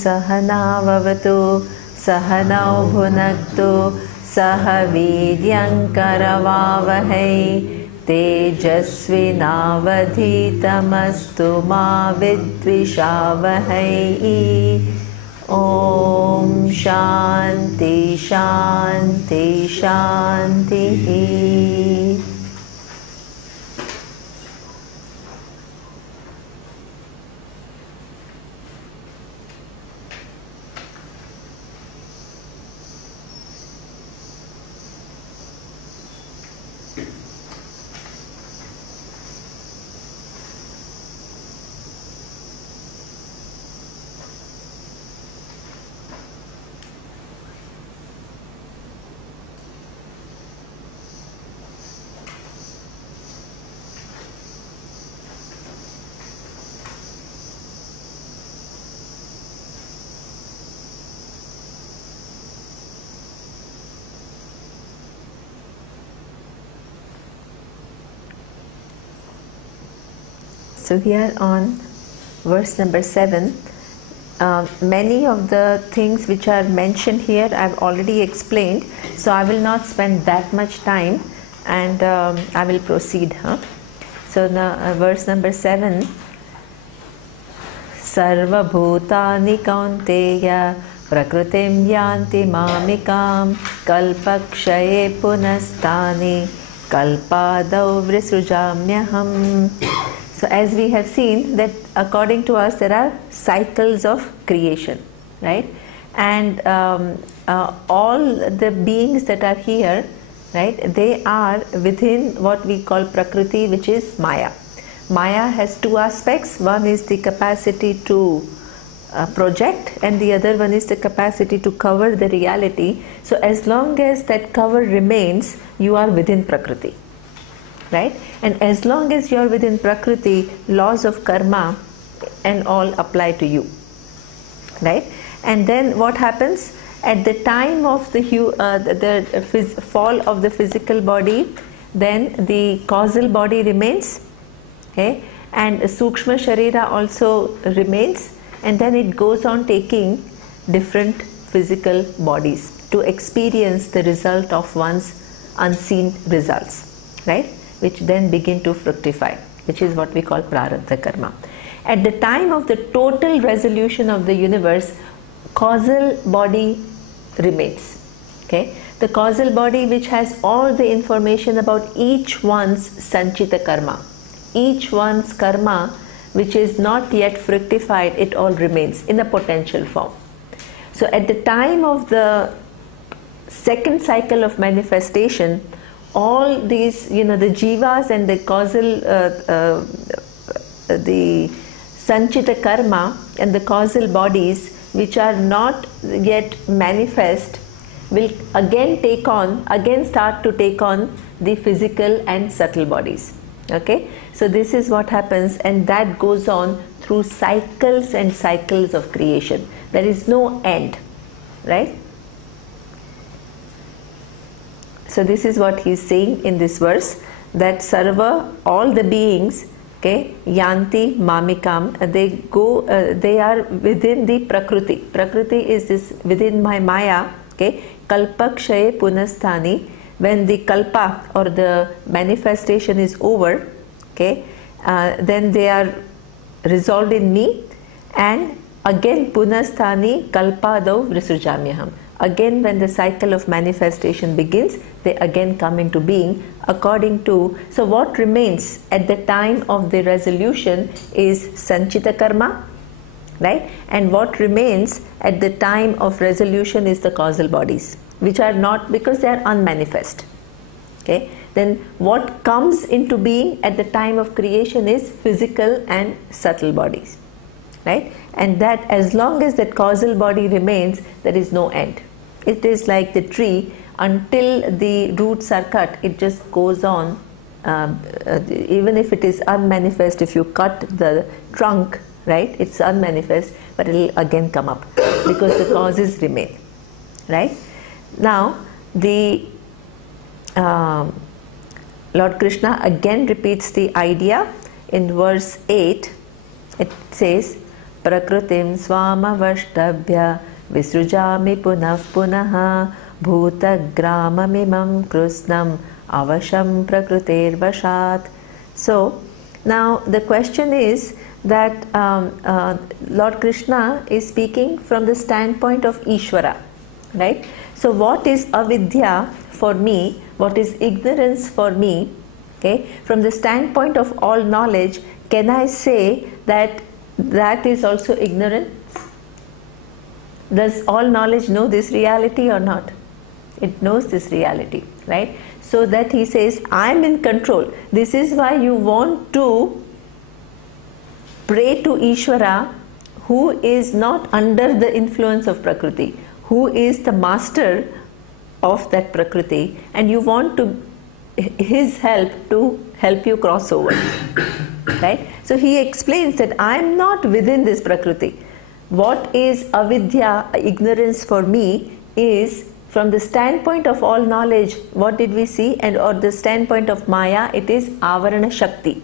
सहनाववतु सहनौ भुनक्तु सह वीर्यङ्करवावहै तेजस्विनावधीतमस्तु मा विद्विषावहै। ॐ शान्ति शान्ति शान्तिः। So we are on verse number 7. Many of the things which are mentioned here I have already explained, so I will not spend that much time, and I will proceed. So now verse number 7. Sarva bhutani kaunteya prakritim yanti mamikam kalpakshaye punastani kalpadau vrisrujamyaham. So as we have seen that according to us there are cycles of creation, right? And all the beings that are here, right, they are within what we call Prakriti, which is Maya. Maya has two aspects. One is the capacity to project, and the other one is the capacity to cover the reality. So as long as that cover remains, you are within Prakriti. Right? And as long as you are within Prakriti, laws of karma and all apply to you. Right? And then what happens? At the time of the fall of the physical body, then the causal body remains, okay? And Sukshma Sharira also remains, and then it goes on taking different physical bodies to experience the result of one's unseen results. Right? Which then begin to fructify, which is what we call prarabdha karma. At the time of the total resolution of the universe, causal body remains. Okay? The causal body which has all the information about each one's sanchita karma. Each one's karma which is not yet fructified, it all remains in a potential form. So at the time of the second cycle of manifestation, all these, the jivas and the causal, the sanchita karma and the causal bodies which are not yet manifest will again start to take on the physical and subtle bodies. Okay, so this is what happens, and that goes on through cycles and cycles of creation. There is no end, right? So this is what he is saying in this verse, that sarva, all the beings, okay, yanti mamikam, they are within the prakriti. Prakriti is this within my maya, okay, kalpakshaye punasthani. When the kalpa or the manifestation is over, okay, then they are resolved in me, and again punasthani kalpadau vrisujamyaham. Again, when the cycle of manifestation begins, they again come into being according to. So what remains at the time of the resolution is sanchita karma, right? And what remains at the time of resolution is the causal bodies, which are not, because they are unmanifest. Okay? Then what comes into being at the time of creation is physical and subtle bodies, right? And that as long as that causal body remains, there is no end. It is like the tree, until the roots are cut, it just goes on. Even if it is unmanifest, if you cut the trunk, right, it's unmanifest, but it will again come up because the causes remain, right? Now the Lord Krishna again repeats the idea in verse 8. It says, prakritim swamavashtabhya visrujami punah punaha bhutagramamimam krusnam avasham prakritir vashat. So now the question is that Lord Krishna is speaking from the standpoint of Ishvara, right? So what is avidya for me? What is ignorance for me? Okay, from the standpoint of all knowledge, can I say that that is also ignorant? Does all knowledge know this reality or not? It knows this reality, right? So that he says, I am in control. This is why you want to pray to Ishvara, who is not under the influence of Prakriti, who is the master of that Prakriti, and you want to his help to help you cross over, right? So he explains that I am not within this Prakriti. What is avidya, ignorance for me, is from the standpoint of all knowledge. What did we see? And or the standpoint of Maya, it is avarana shakti.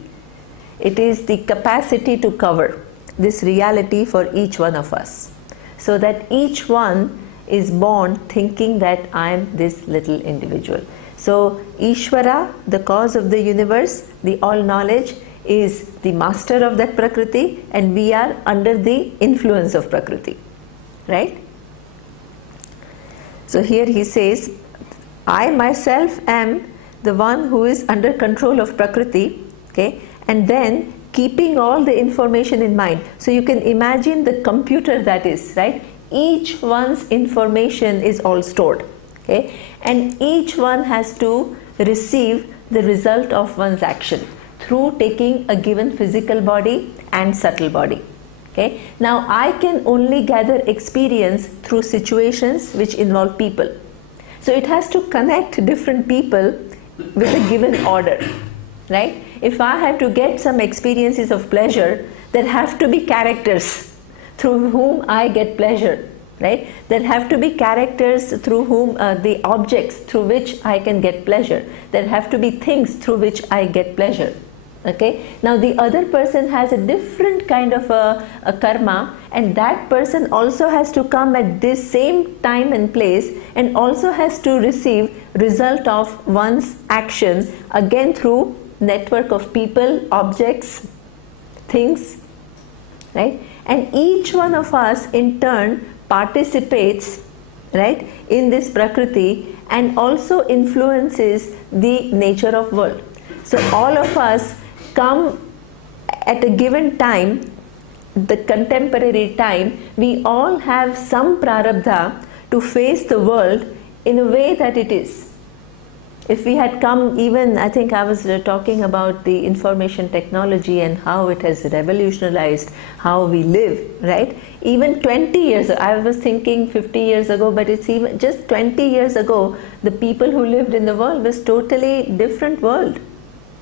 It is the capacity to cover this reality for each one of us, so that each one is born thinking that I am this little individual. So Ishvara, the cause of the universe, the all knowledge, is the master of that Prakriti, and we are under the influence of Prakriti, right? So here he says, I myself am the one who is under control of Prakriti, okay, and then keeping all the information in mind. So you can imagine the computer that is, right? Each one's information is all stored, okay, and each one has to receive the result of one's action through taking a given physical body and subtle body. Okay? Now I can only gather experience through situations which involve people. So it has to connect different people with a given order, right? If I have to get some experiences of pleasure, there have to be characters through whom I get pleasure, right? There have to be characters through whom the objects through which I can get pleasure. There have to be things through which I get pleasure. Okay, now the other person has a different kind of a karma, and that person also has to come at this same time and place, and also has to receive result of one's action, again through network of people, objects, things, right? And each one of us in turn participates, right, in this Prakriti, and also influences the nature of world. So all of us come at a given time, the contemporary time, we all have some prarabdha to face the world in a way that it is. If we had come even, I think I was talking about the information technology and how it has revolutionized how we live, right? Even 20 years, I was thinking 50 years ago, but it's even just 20 years ago, the people who lived in the world was totally different world.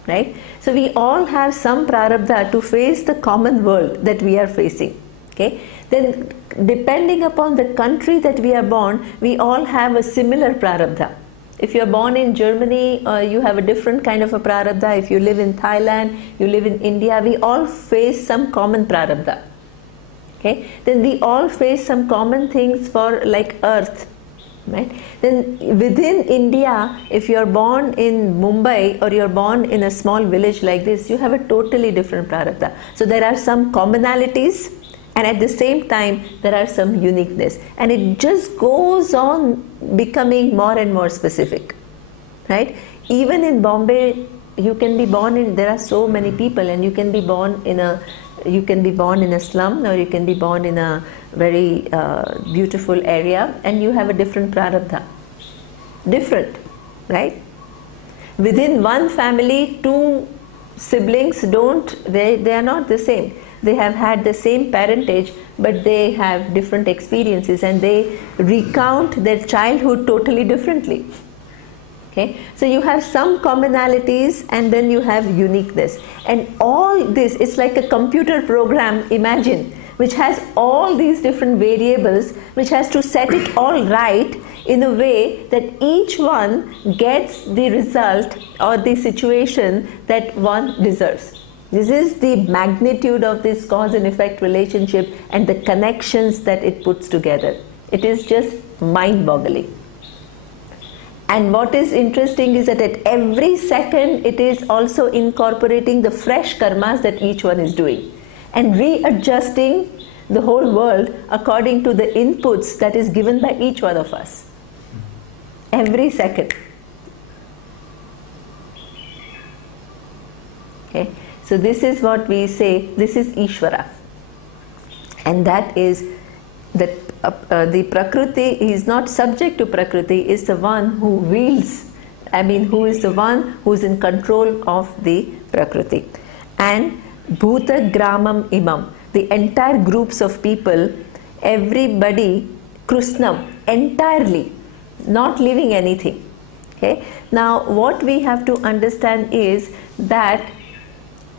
Right? So we all have some prarabdha to face the common world that we are facing. Okay? Then depending upon the country that we are born, we all have a similar prarabdha. If you are born in Germany, you have a different kind of a prarabdha. If you live in Thailand, you live in India, we all face some common prarabdha. Okay? Then we all face some common things for like earth. Right? Then within India, if you are born in Mumbai or you are born in a small village like this, you have a totally different prarabdha. So there are some commonalities, and at the same time there are some uniqueness, and it just goes on becoming more and more specific, right? Even in Bombay, you can be born in, there are so many people, and you can be born in a slum, or you can be born in a very beautiful area, and you have a different prarabdha. Different, right? Within one family, two siblings they are not the same. They have had the same parentage, but they have different experiences, and they recount their childhood totally differently. Okay? So you have some commonalities, and then you have uniqueness, and all this is like a computer program, imagine, which has all these different variables, which has to set it all right in a way that each one gets the result or the situation that one deserves. This is the magnitude of this cause and effect relationship and the connections that it puts together. It is just mind-boggling. And what is interesting is that at every second it is also incorporating the fresh karmas that each one is doing and readjusting the whole world according to the inputs that is given by each one of us. Every second. Okay. So this is what we say, this is Ishvara. And that is that the Prakriti is not subject to Prakriti, is the one who wields, who is the one who is in control of the Prakriti. And Bhuta Gramam Imam, the entire groups of people, everybody, Krusnam, entirely, not leaving anything. Okay. Now what we have to understand is that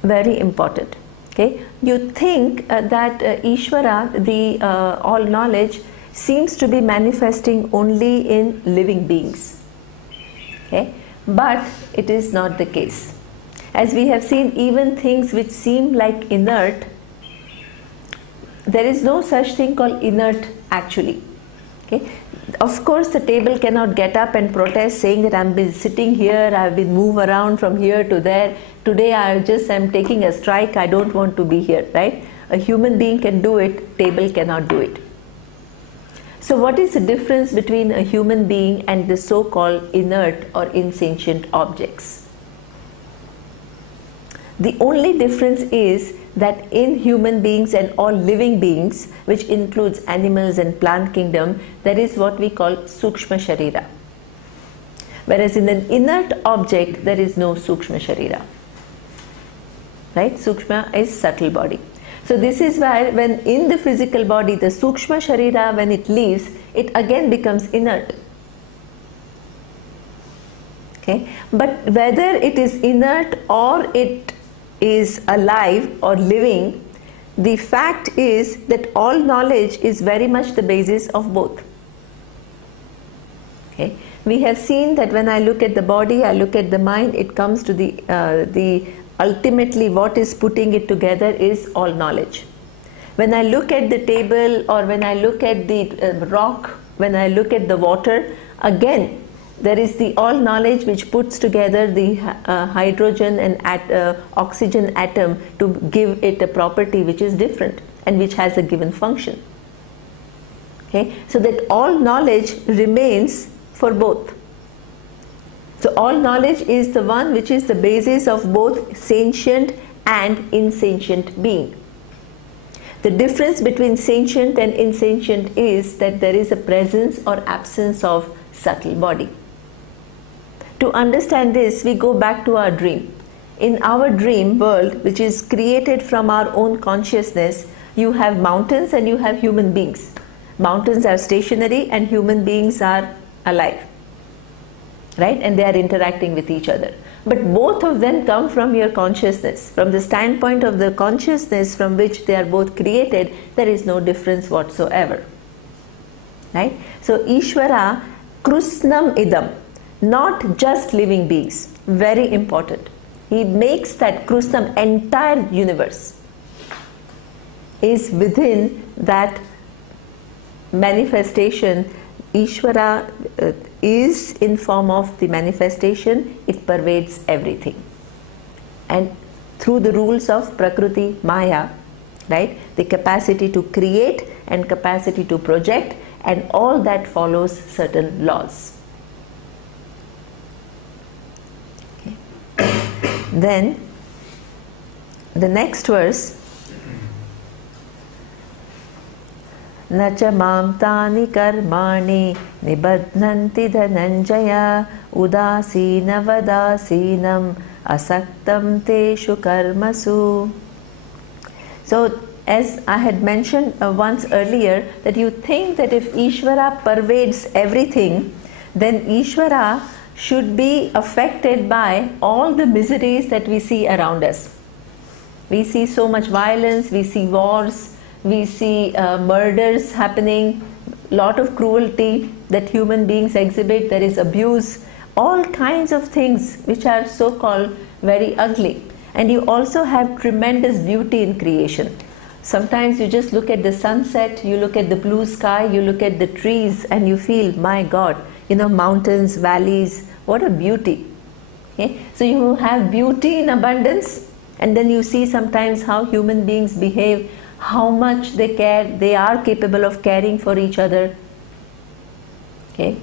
very important. Okay, you think that Ishvara, the all knowledge, seems to be manifesting only in living beings. Okay, but it is not the case. As we have seen, even things which seem like inert, there is no such thing called inert actually. Okay. Of course, the table cannot get up and protest saying that I've been sitting here, I've been moved around from here to there. Today I'm taking a strike, I don't want to be here, right? A human being can do it, table cannot do it. So what is the difference between a human being and the so-called inert or insentient objects? The only difference is that in human beings and all living beings, which includes animals and plant kingdom, there is what we call Sukshma Sharira. Whereas in an inert object, there is no Sukshma Sharira. Right? Sukshma is subtle body. So this is why when in the physical body, the Sukshma Sharira, when it leaves, it again becomes inert. Okay? But whether it is inert or it is alive or living, the fact is that all knowledge is very much the basis of both. Okay. We have seen that when I look at the body, I look at the mind, it comes to the ultimately what is putting it together is all knowledge. When I look at the table or when I look at the rock, when I look at the water, again there is the all knowledge which puts together the hydrogen and oxygen atom to give it a property which is different and which has a given function. Okay? So that all knowledge remains for both. So all knowledge is the one which is the basis of both sentient and insentient being. The difference between sentient and insentient is that there is a presence or absence of subtle body. To understand this, we go back to our dream. In our dream world, which is created from our own consciousness, you have mountains and you have human beings. Mountains are stationary and human beings are alive. Right? And they are interacting with each other. But both of them come from your consciousness. From the standpoint of the consciousness from which they are both created, there is no difference whatsoever. Right? So Ishvara Krusnam Idam, not just living beings, very important. He makes that Krusnam, entire universe is within that manifestation. Ishvara is in form of the manifestation, it pervades everything. And through the rules of Prakriti Maya, right, the capacity to create and capacity to project, and all that follows certain laws. Okay. Then the next verse, न च मां तानि कर्माणि निबध्नन्ति Dhananjay उदासीनवदासीनं asaktam teshu karmasu. So as I had mentioned once earlier, that you think that if Ishvara pervades everything, then Ishvara should be affected by all the miseries that we see around us. We see so much violence, we see wars, we see murders happening, lot of cruelty that human beings exhibit, there is abuse, all kinds of things which are so-called very ugly. And you also have tremendous beauty in creation. Sometimes you just look at the sunset, you look at the blue sky, you look at the trees, and you feel, my God, mountains, valleys, what a beauty. Okay? So you have beauty in abundance, and then you see sometimes how human beings behave, how much they care, they are capable of caring for each other. Okay?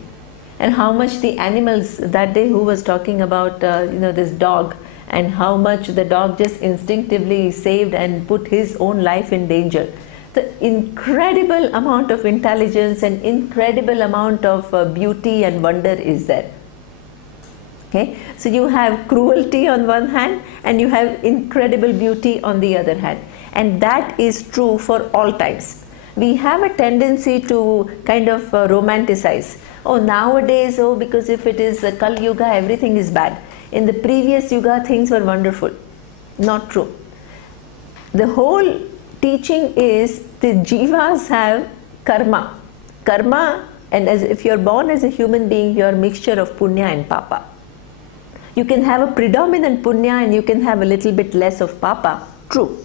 And how much the animals, that day who was talking about this dog, and how much the dog just instinctively saved and put his own life in danger. The incredible amount of intelligence and incredible amount of beauty and wonder is there. Okay? So you have cruelty on one hand, and you have incredible beauty on the other hand. And that is true for all times. We have a tendency to kind of romanticize. Oh, nowadays, because if it is Kali Yuga, everything is bad. In the previous Yuga, things were wonderful. Not true. The whole teaching is the jivas have karma. Karma, and if you're born as a human being, you're a mixture of punya and papa. You can have a predominant punya and you can have a little bit less of papa. True.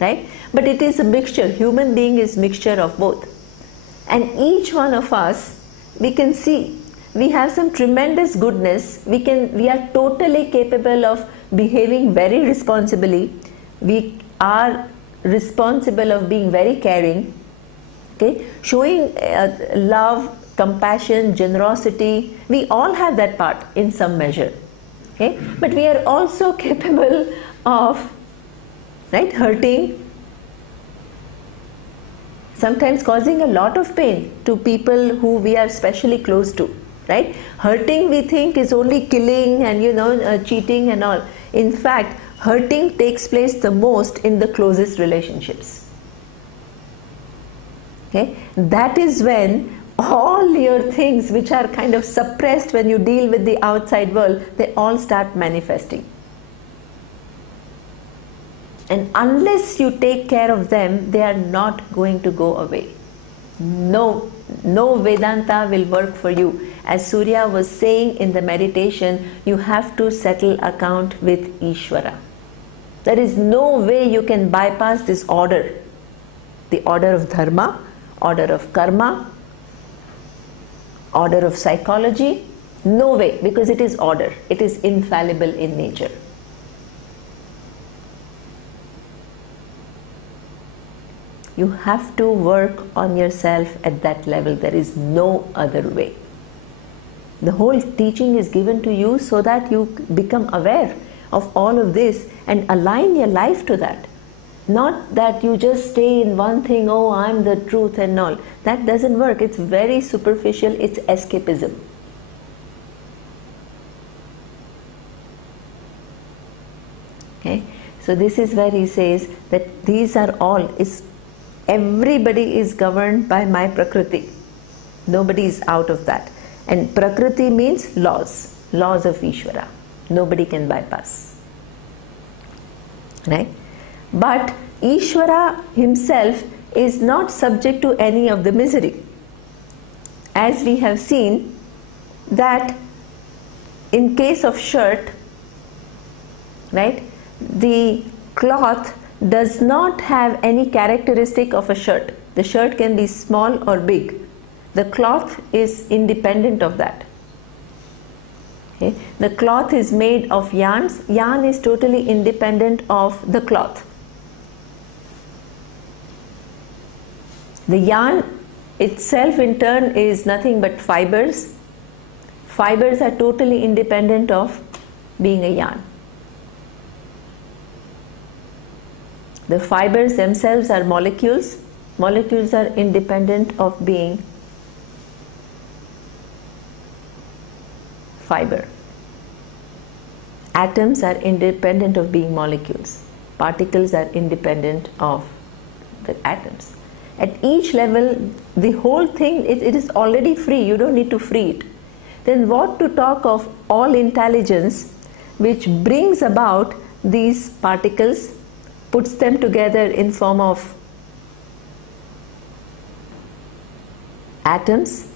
Right? But it is a mixture. Human being is mixture of both. And each one of us, we can see, we have some tremendous goodness. We are totally capable of behaving very responsibly. We are responsible of being very caring. Okay? Showing love, compassion, generosity. We all have that part in some measure. Okay? But we are also capable of hurting, sometimes causing a lot of pain to people who we are specially close to. Right? Hurting, we think, is only killing and cheating and all. In fact, hurting takes place the most in the closest relationships. Okay? That is when all your things which are kind of suppressed when you deal with the outside world, they all start manifesting. And unless you take care of them, they are not going to go away. No Vedanta will work for you. As Surya was saying in the meditation, you have to settle account with Ishvara. There is no way you can bypass this order. The order of dharma, order of karma, order of psychology. No way, because it is order. It is infallible in nature. You have to work on yourself at that level. There is no other way. The whole teaching is given to you so that you become aware of all of this and align your life to that. Not that you just stay in one thing, oh, I'm the truth and all. That doesn't work. It's very superficial. It's escapism. Okay? So this is where he says that these are all, everybody is governed by my Prakriti. Nobody is out of that. And Prakriti means laws of Ishvara. Nobody can bypass. Right? But Ishvara himself is not subject to any of the misery. As we have seen that in case of shirt, right, the cloth does not have any characteristic of a shirt. The shirt can be small or big. The cloth is independent of that. Okay? The cloth is made of yarns. Yarn is totally independent of the cloth. The yarn itself in turn is nothing but fibers. Fibers are totally independent of being a yarn. The fibers themselves are molecules. Molecules are independent of being fiber. Atoms are independent of being molecules. Particles are independent of the atoms. At each level, the whole thing, it is already free. You don't need to free it. Then what to talk of all intelligence which brings about these particles, puts them together in form of atoms,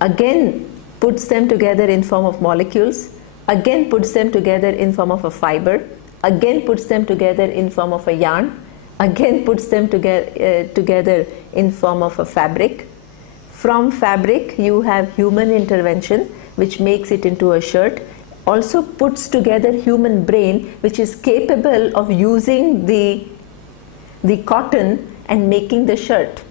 again puts them together in form of molecules, again puts them together in form of a fiber, again puts them together in form of a yarn, again puts them together in form of a fabric. From fabric you have human intervention, which makes it into a shirt, also puts together human brain, which is capable of using the cotton and making the shirt.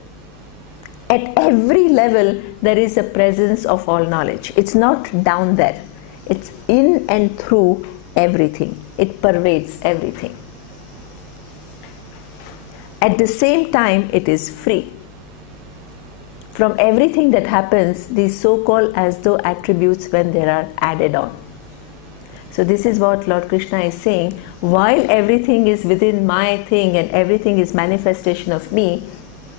At every level there is a presence of all knowledge. It's not down there, it's in and through everything. It pervades everything. At the same time, it is free. From everything that happens, these so-called as though attributes, when they are added on. So this is what Lord Krishna is saying. While everything is within my thing and everything is manifestation of me,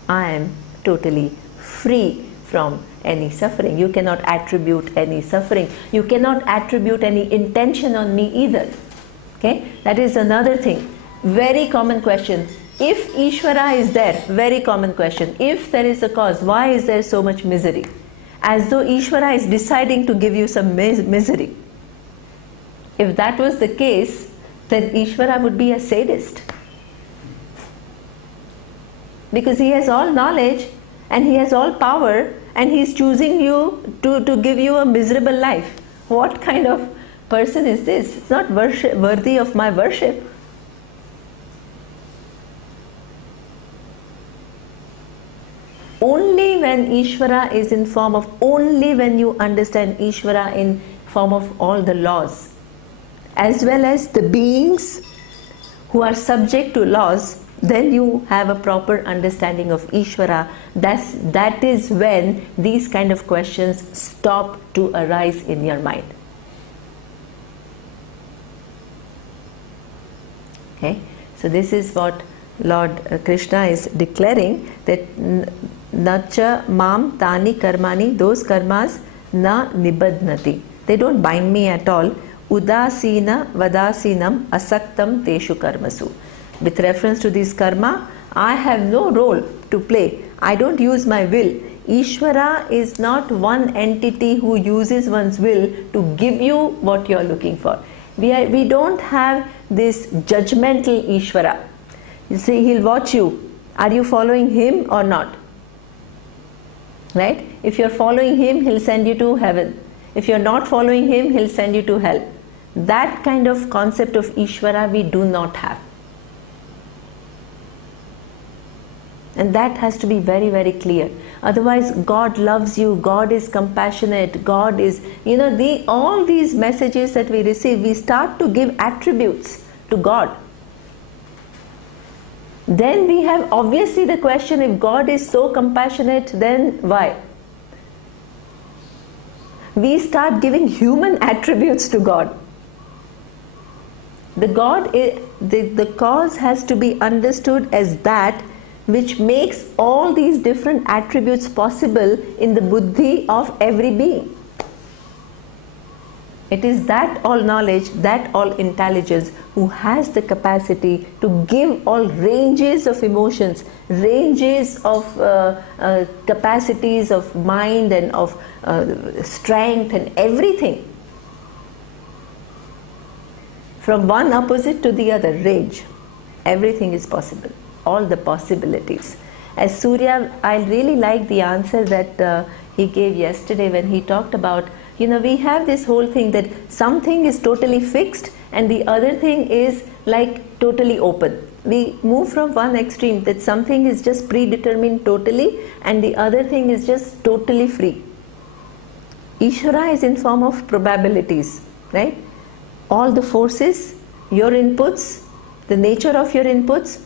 I am totally free from any suffering. You cannot attribute any suffering. You cannot attribute any intention on me either. Okay, that is another thing. Very common question. If Ishvara is there, very common question. If there is a cause, why is there so much misery? As though Ishvara is deciding to give you some misery. If that was the case, then Ishvara would be a sadist. Because he has all knowledge and he has all power, and he is choosing you to give you a miserable life. What kind of person is this? It's not worthy of my worship. Only when Ishvara is in form of, only when you understand Ishvara in form of all the laws, as well as the beings who are subject to laws, then you have a proper understanding of Ishvara. That is when these kind of questions stop to arise in your mind. Okay, so this is what Lord Krishna is declaring, that nacha mam tani karmani, those karmas na nibadnati, they don't bind me at all. Udasina vadasinam asaktam teshu karmasu. With reference to this karma, I have no role to play. I don't use my will. Ishvara is not one entity who uses one's will to give you what you are looking for. We don't have this judgmental Ishvara. You see, he'll watch you. Are you following him or not? Right? If you're following him, he'll send you to heaven. If you're not following him, he'll send you to hell. That kind of concept of Ishvara we do not have. And that has to be very, very clear. Otherwise, God loves you, God is compassionate, God is, all these messages that we receive, we start to give attributes to God. Then we have obviously the question, if God is so compassionate, then why? We start giving human attributes to God. The cause has to be understood as that which makes all these different attributes possible in the buddhi of every being. It is that all knowledge, that all intelligence who has the capacity to give all ranges of emotions, ranges of capacities of mind and of strength and everything. From one opposite to the other, range. Everything is possible. All the possibilities. As Surya, I really like the answer that he gave yesterday when he talked about, we have this whole thing that something is totally fixed and the other thing is like totally open. We move from one extreme, that something is just predetermined totally and the other thing is just totally free. Ishvara is in form of probabilities, right? All the forces, your inputs, the nature of your inputs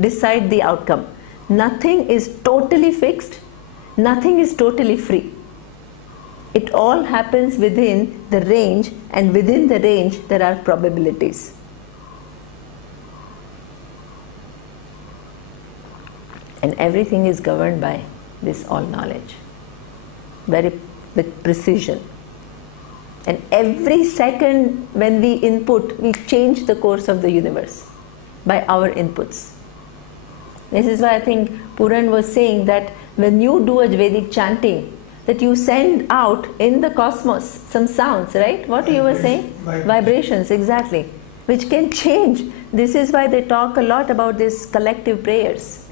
decide the outcome. Nothing is totally fixed, nothing is totally free. It all happens within the range, and within the range there are probabilities. And everything is governed by this all knowledge, with precision. And every second when we input, we change the course of the universe by our inputs. This is why I think Puran was saying that when you do a Vedic chanting, that you send out in the cosmos some sounds, right? What you were saying? Vibrations, exactly. which can change. This is why they talk a lot about these collective prayers.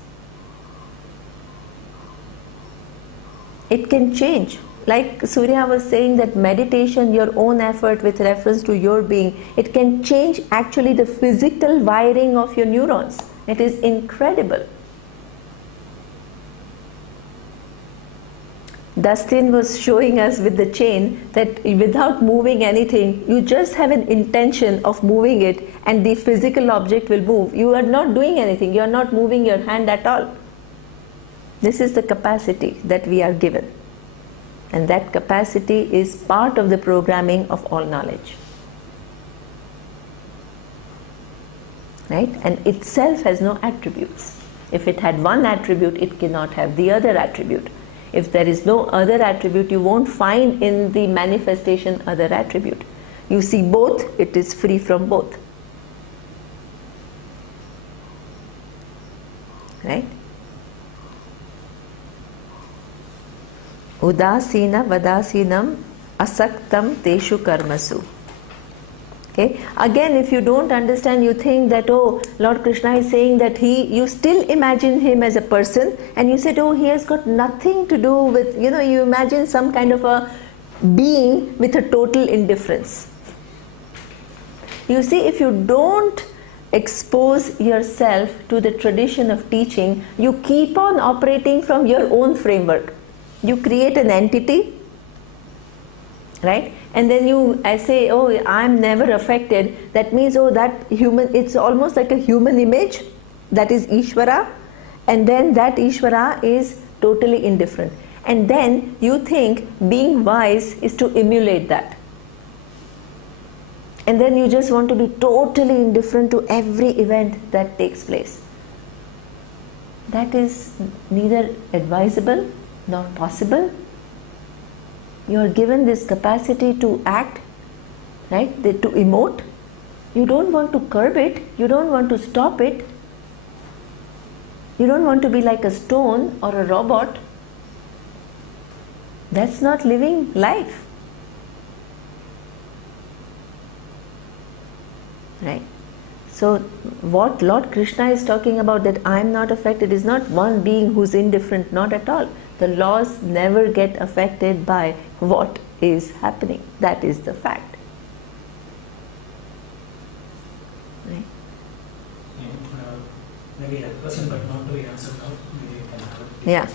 It can change. Like Surya was saying, that meditation, your own effort with reference to your being, it can change actually the physical wiring of your neurons. It is incredible. Dustin was showing us with the chain that without moving anything, you just have an intention of moving it and the physical object will move. You are not doing anything, you are not moving your hand at all. This is the capacity that we are given. And that capacity is part of the programming of all knowledge. Right? And itself has no attributes. If it had one attribute, it cannot have the other attribute. If there is no other attribute, you won't find in the manifestation other attribute. You see both, it is free from both. Right? Udasina vadasinam asaktam teshu karmasu. Okay. Again, if you don't understand, you think that, oh, Lord Krishna is saying that you still imagine him as a person, and you said, oh, he has got nothing to do with, you imagine some kind of a being with a total indifference. You see, if you don't expose yourself to the tradition of teaching, you keep on operating from your own framework. You create an entity, right? And then I say, oh, I'm never affected. That means, oh, that human, it's almost like a human image. That is Ishvara. And then that Ishvara is totally indifferent. And then you think being wise is to emulate that. And then you just want to be totally indifferent to every event that takes place. That is neither advisable nor possible. You are given this capacity to act, right? To emote. You don't want to curb it. You don't want to stop it. You don't want to be like a stone or a robot. That's not living life. Right? So what Lord Krishna is talking about, that I am not affected, is not one being who's indifferent, not at all. The laws never get affected by what is happening. That is the fact. Right? Maybe a question, but not to be answered now. Maybe you can have it. Yeah.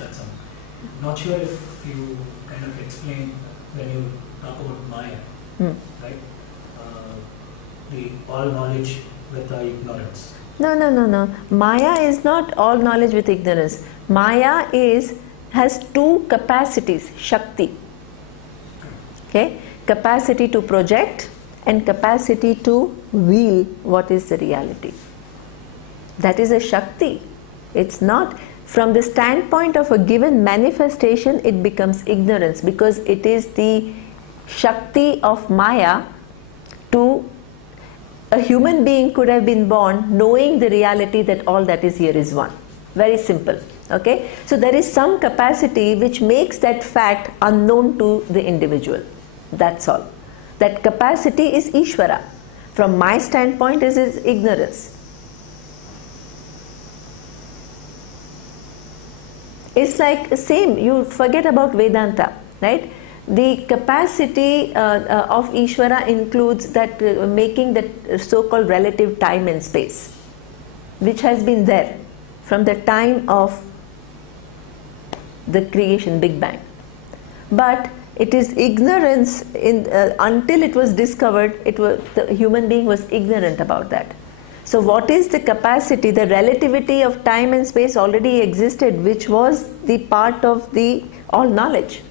Not sure if you kind of explain when you talk about Maya, right? The all knowledge with the ignorance. No. Maya is not all knowledge with ignorance. Maya has two capacities, Shakti. Okay? Capacity to project and capacity to wield what is the reality. That is a Shakti. It's not, from the standpoint of a given manifestation, it becomes ignorance, because it is the Shakti of Maya. To a human being could have been born knowing the reality that all that is here is one. Very simple. Okay? So there is some capacity which makes that fact unknown to the individual. That's all. That capacity is Ishvara. From my standpoint, it is ignorance. It's like same, you forget about Vedanta, right? The capacity of Ishvara includes that making that so-called relative time and space, which has been there from the time of the creation, Big Bang. But it is ignorance until it was discovered. The human being was ignorant about that. So what is the capacity? The relativity of time and space already existed, which was the part of the all knowledge.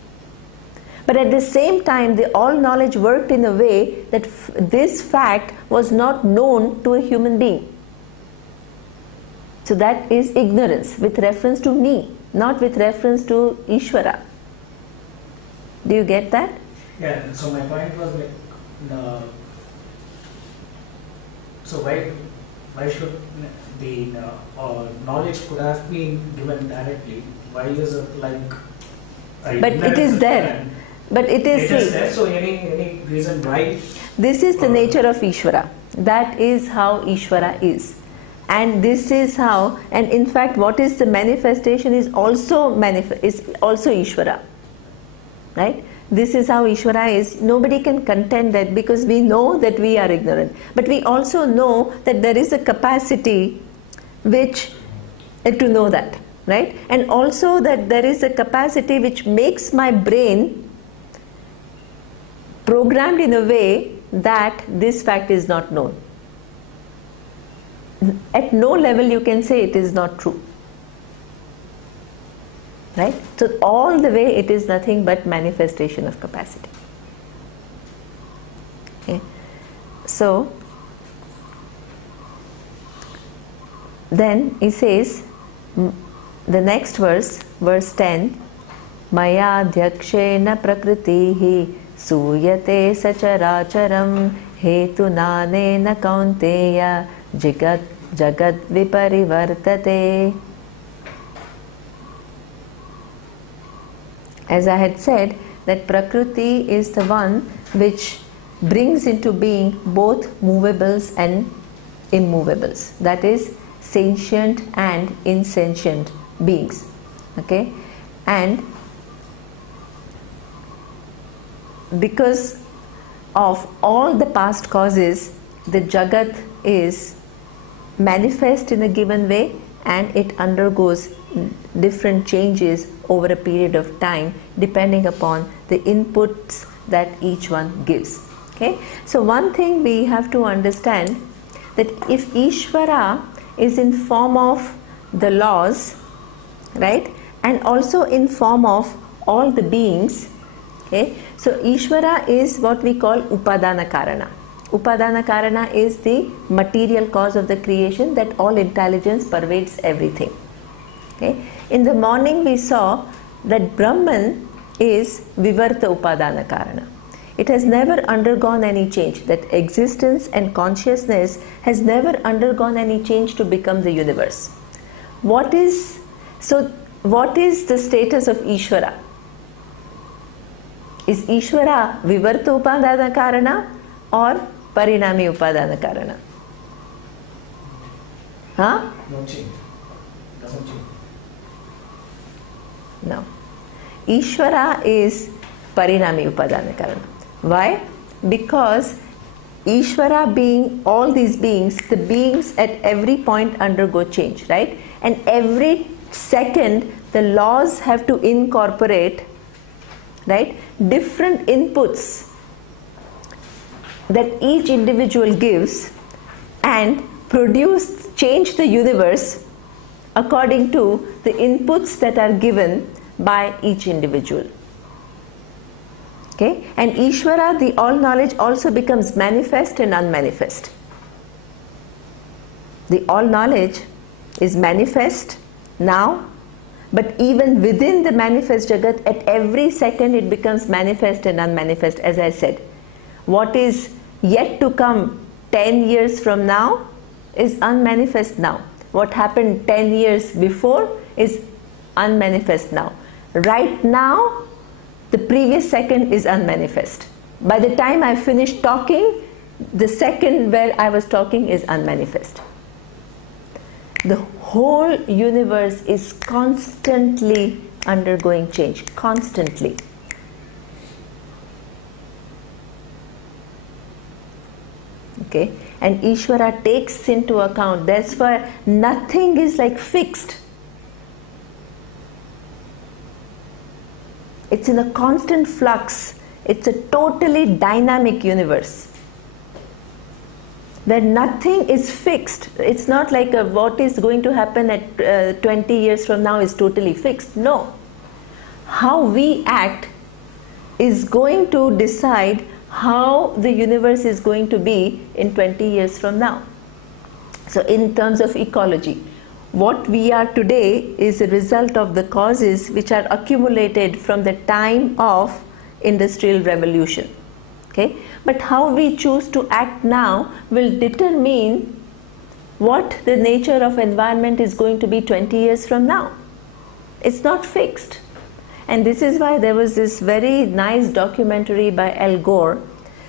But at the same time, the all knowledge worked in a way that this fact was not known to a human being. So that is ignorance with reference to me, not with reference to Ishvara. Do you get that? Yeah, so my point was like, so why should the knowledge could have been given directly? Why is it like? But it is there. But it is there. So any reason why? This is the nature of Ishvara. That is how Ishvara is. And this is how, and in fact what is the manifestation is also Ishvara. Right? This is how Ishvara is. Nobody can contend that, because we know that we are ignorant. But we also know that there is a capacity which to know that. Right? And also that there is a capacity which makes my brain programmed in a way that this fact is not known. At no level you can say it is not true. Right? So all the way it is nothing but manifestation of capacity. Okay. So then he says, the next verse, verse 10, Maya Dhyakshena Prakritihi Suyate Sacharacharam Hetunanena Kaunteya Jagat Viparivartate. As I had said, that Prakriti is the one which brings into being both movables and immovables. That is, sentient and insentient beings. Okay? And because of all the past causes, the Jagat is manifest in a given way, and it undergoes different changes over a period of time depending upon the inputs that each one gives. Okay? So one thing we have to understand, that if Ishvara is in form of the laws, right, and also in form of all the beings, okay, so Ishvara is what we call Upadana Karana. Upadana Karana is the material cause of the creation, that all intelligence pervades everything. Okay? In the morning we saw that Brahman is Vivarta Upadana Karana. It has never undergone any change. That existence and consciousness has never undergone any change to become the universe. What is the status of Ishvara? Is Ishvara Vivarta Upadana Karana or Parinami Upadana Karana? Huh? No change. Doesn't change. No. Ishvara is Parinami Upadana Karana. Why? Because Ishvara being all these beings, the beings at every point undergo change, right? And every second the laws have to incorporate, right, different inputs that each individual gives and change the universe according to the inputs that are given by each individual. Okay? And Ishvara, the all-knowledge, also becomes manifest and unmanifest. The all-knowledge is manifest now, but even within the manifest Jagat, at every second it becomes manifest and unmanifest, as I said. What is yet to come 10 years from now is unmanifest now. What happened 10 years before is unmanifest now. Right now, the previous second is unmanifest. By the time I finish talking, the second where I was talking is unmanifest. The whole universe is constantly undergoing change, constantly. Okay? And Ishvara takes into account, that's why nothing is like fixed. It's in a constant flux. It's a totally dynamic universe where nothing is fixed. It's not like what is going to happen at 20 years from now is totally fixed. No. How we act is going to decide how the universe is going to be in 20 years from now. So in terms of ecology, what we are today is a result of the causes which are accumulated from the time of industrial revolution. Okay? But how we choose to act now will determine what the nature of environment is going to be 20 years from now. It's not fixed. And this is why there was this very nice documentary by Al Gore,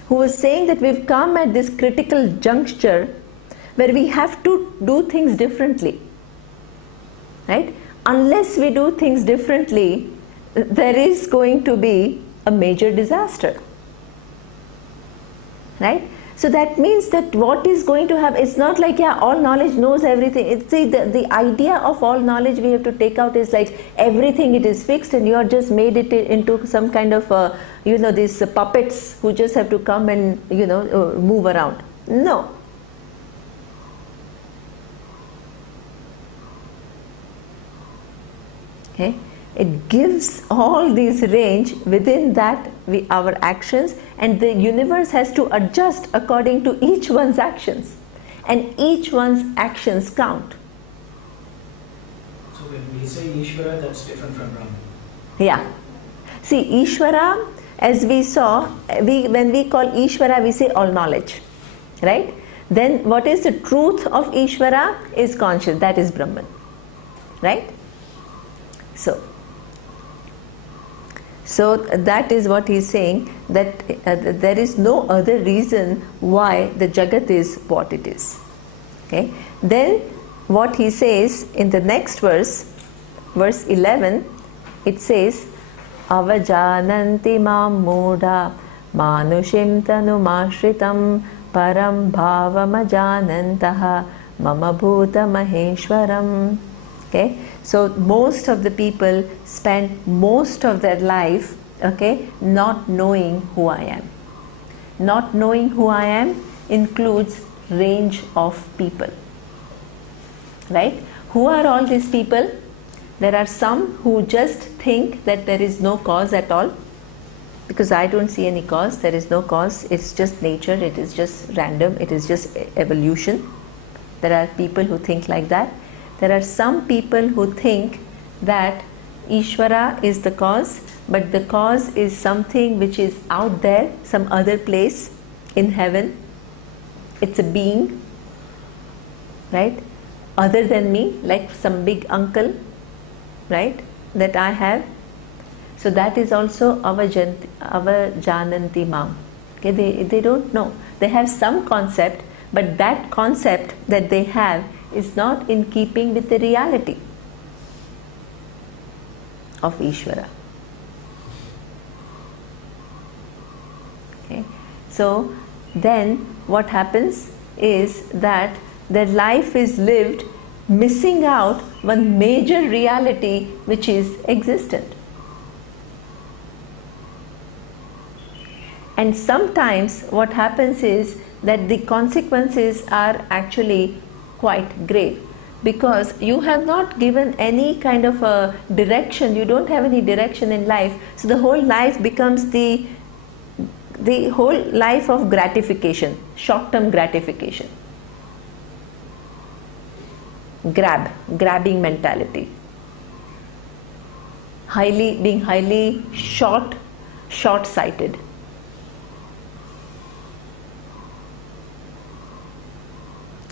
who was saying that we've come at this critical juncture where we have to do things differently, right? Unless we do things differently, there is going to be a major disaster, right? So that means that what is going to happen, it's not like, yeah, all knowledge knows everything. It's the idea of all knowledge we have to take out is like everything it is fixed and you are just made it into some kind of, these puppets who just have to come and, move around. No. Okay. It gives all these range within that our actions, and the universe has to adjust according to each one's actions, and each one's actions count. So when we say Ishvara, that's different from Brahman. Yeah. See, Ishvara, as we saw, when we call Ishvara, we say all knowledge, right? Then what is the truth of Ishvara is conscious, that is Brahman, right? So that is what he is saying, that there is no other reason why the Jagat is what it is. Okay. Then what he says in the next verse, verse 11, it says, Avajananti mam moda manushim tanumashritam param bhavamajanantaha mama bhuta maheshwaram. Okay, so most of the people spend most of their life, okay, not knowing who I am. Not knowing who I am includes range of people, right? Who are all these people? There are some who just think that there is no cause at all, because I don't see any cause. There is no cause. It's just nature. It is just random. It is just evolution. There are people who think like that. There are some people who think that Ishvara is the cause, but the cause is something which is out there, some other place in heaven. It's a being, right? Other than me, like some big uncle, right? That I have. So that is also avajananti mam. Okay, they don't know. They have some concept, but that concept that they have is not in keeping with the reality of Ishvara. Okay. So then what happens is that their life is lived missing out one major reality which is existent. And sometimes what happens is that the consequences are actually quite grave, because you have not given any kind of a direction. You don't have any direction in life, so the whole life becomes the whole life of gratification, short-term gratification, grabbing mentality, being highly short-sighted.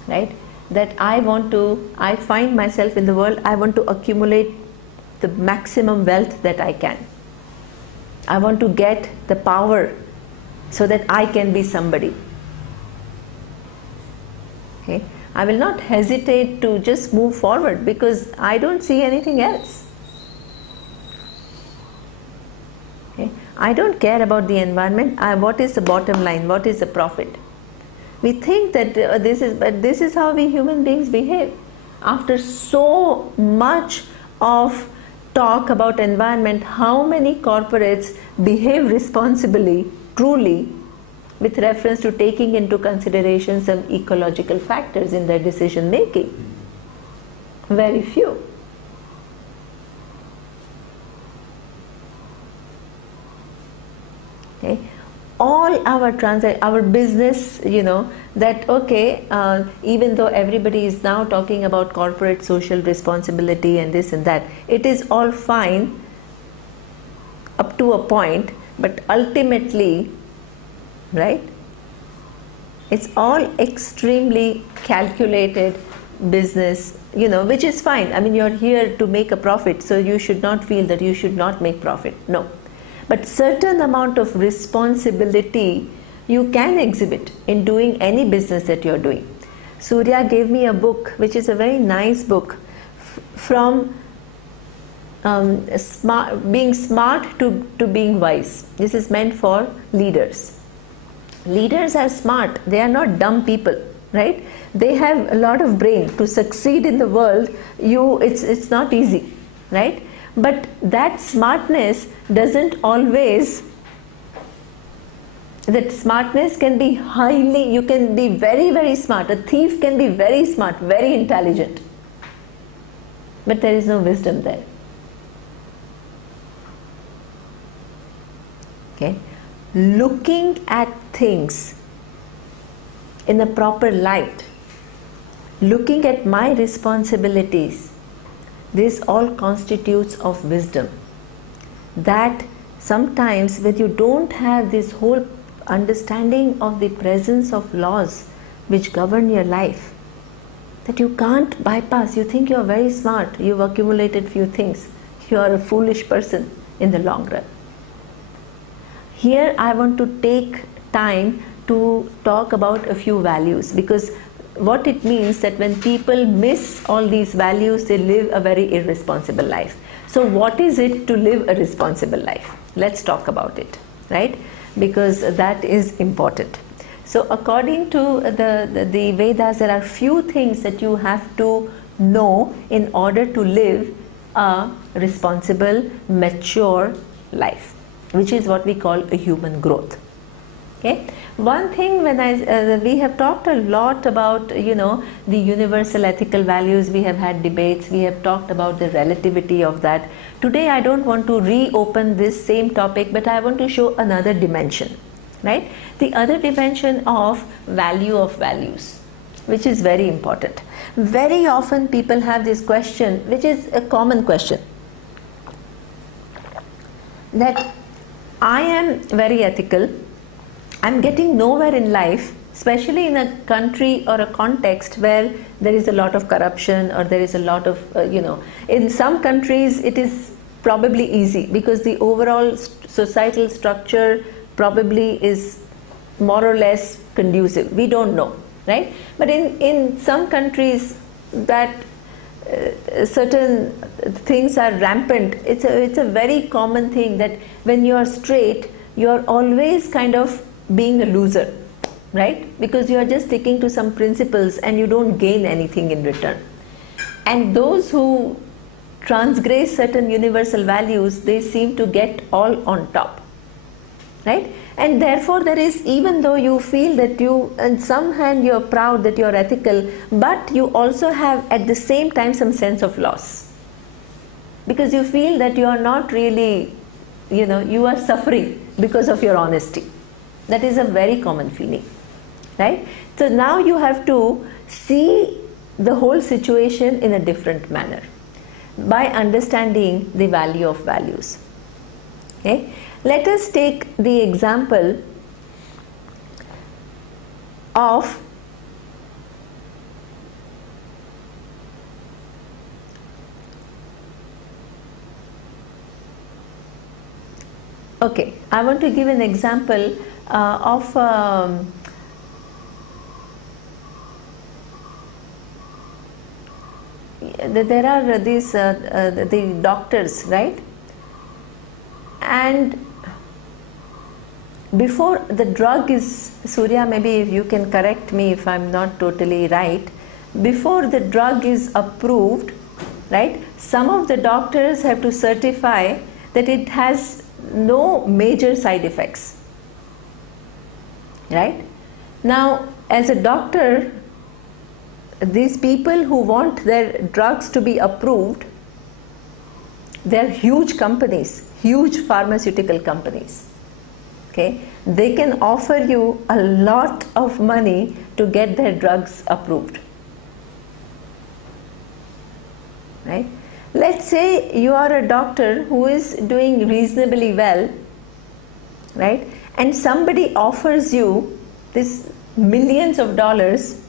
Right? That I find myself in the world, I want to accumulate the maximum wealth that I can. I want to get the power so that I can be somebody. Okay? I will not hesitate to just move forward because I don't see anything else. Okay? I don't care about the environment. What is the bottom line? What is the profit? We think that this is how we human beings behave. After so much of talk about environment, how many corporates behave responsibly, truly, with reference to taking into consideration some ecological factors in their decision making? Very few. Okay. All our business, that okay, even though everybody is now talking about corporate social responsibility and this and that, it is all fine up to a point, but ultimately, right, it's all extremely calculated business, which is fine. I mean, you're here to make a profit, so you should not feel that you should not make profit. No. But certain amount of responsibility you can exhibit in doing any business that you're doing. Surya gave me a book, which is a very nice book, from being smart to being wise. This is meant for leaders. Leaders are smart, they are not dumb people, right? They have a lot of brain. To succeed in the world, it's not easy, right? But that smartness doesn't always, that smartness can be highly, you can be very, very smart. A thief can be very smart, very intelligent, but there is no wisdom there. Okay, looking at things in a proper light, looking at my responsibilities, this all constitutes of wisdom. That sometimes when you don't have this whole understanding of the presence of laws which govern your life, that you can't bypass, you think you're very smart, you've accumulated few things, you are a foolish person in the long run. Here I want to take time to talk about a few values, because what it means that when people miss all these values, they live a very irresponsible life. So what is it to live a responsible life? Let's talk about it, right? Because that is important. So according to the Vedas, there are few things that you have to know in order to live a responsible, mature life, which is what we call a human growth. Okay, one thing, when we have talked a lot about, you know, the universal ethical values, we have had debates, we have talked about the relativity of that. Today I don't want to reopen this same topic, but I want to show another dimension, right? The other dimension of value of values, which is very important. Very often people have this question, which is a common question, that I am very ethical, I'm getting nowhere in life, especially in a country or a context where there is a lot of corruption, or there is a lot of, you know, in some countries it is probably easy because the overall societal structure probably is more or less conducive. We don't know, right? But in some countries that certain things are rampant, it's a very common thing that when you are straight, you are always kind of being a loser, right? Because you are just sticking to some principles and you don't gain anything in return. And those who transgress certain universal values, they seem to get all on top, right? And therefore there is, even though you feel that you, on some hand you are proud that you are ethical, but you also have at the same time some sense of loss, because you feel that you are not really, you know, you are suffering because of your honesty. That is a very common feeling, right? So now you have to see the whole situation in a different manner by understanding the value of values. Okay? Let us take the example of okay, I want to give an example of there are these the doctors, right? And before the drug is, Surya, maybe if you can correct me if I'm not totally right, before the drug is approved, right, some of the doctors have to certify that it has no major side effects, right? Now, as a doctor, these people who want their drugs to be approved, they're huge companies, huge pharmaceutical companies. Okay, they can offer you a lot of money to get their drugs approved, right? Let's say you are a doctor who is doing reasonably well, right? And somebody offers you this millions of dollars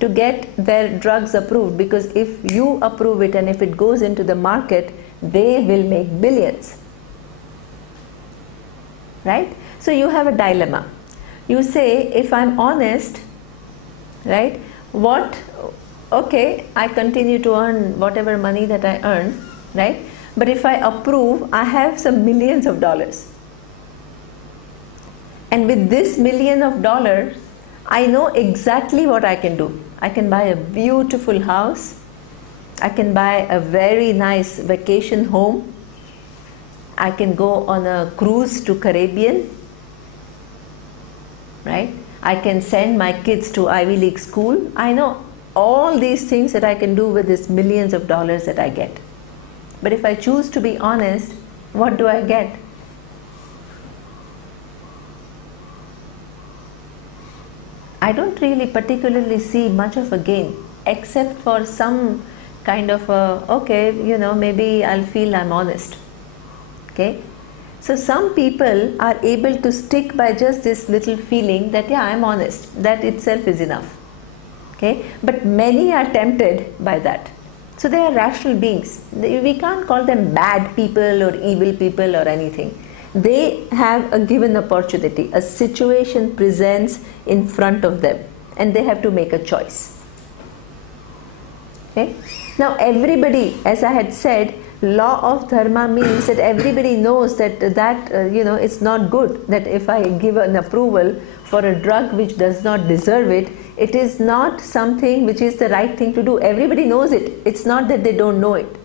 to get their drugs approved, because if you approve it and if it goes into the market, they will make billions, right? So you have a dilemma. You say, if I'm honest, right, okay, I continue to earn whatever money that I earn, right? But if I approve, I have some millions of dollars. And with this million of dollars, I know exactly what I can do. I can buy a beautiful house. I can buy a very nice vacation home. I can go on a cruise to Caribbean, right? I can send my kids to Ivy League school. I know all these things that I can do with this millions of dollars that I get. But if I choose to be honest, what do I get? I don't really particularly see much of a gain, except for some kind of a, okay, maybe I'll feel I'm honest. Okay? So some people are able to stick by just this little feeling that, yeah, I'm honest. That itself is enough. Okay? But many are tempted by that. So they are rational beings. We can't call them bad people or evil people or anything. They have a given opportunity. A situation presents in front of them and they have to make a choice. Okay? Now everybody, as I had said, law of dharma means that everybody knows that it's not good, that if I give an approval for a drug which does not deserve it, it is not something which is the right thing to do. Everybody knows it. It's not that they don't know it.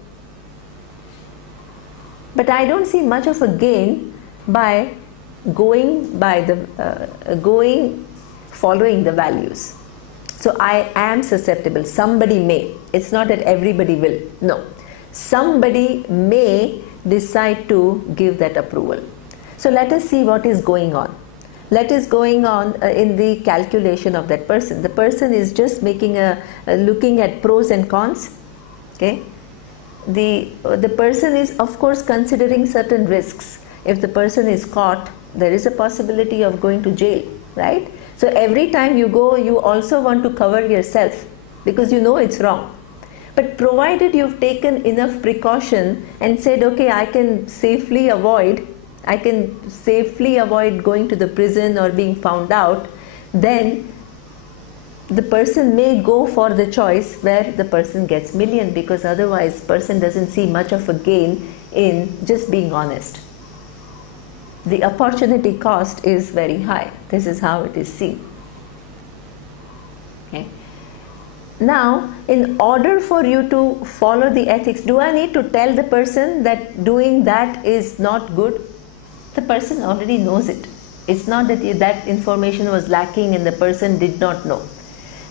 But I don't see much of a gain by following the values. So I am susceptible. Somebody may. It's not that everybody will. No. Somebody may decide to give that approval. So let us see what is going on. What is going on in the calculation of that person. The person is just making looking at pros and cons. Okay. The person is of course considering certain risks. If the person is caught, there is a possibility of going to jail, right? So every time you go, you also want to cover yourself because you know it's wrong. But provided you've taken enough precaution and said, okay, I can safely avoid going to the prison or being found out, then the person may go for the choice where the person gets million, because otherwise person doesn't see much of a gain in just being honest. The opportunity cost is very high. This is how it is seen. Okay. Now, in order for you to follow the ethics, do I need to tell the person that doing that is not good? The person already knows it. It's not that that information was lacking and the person did not know.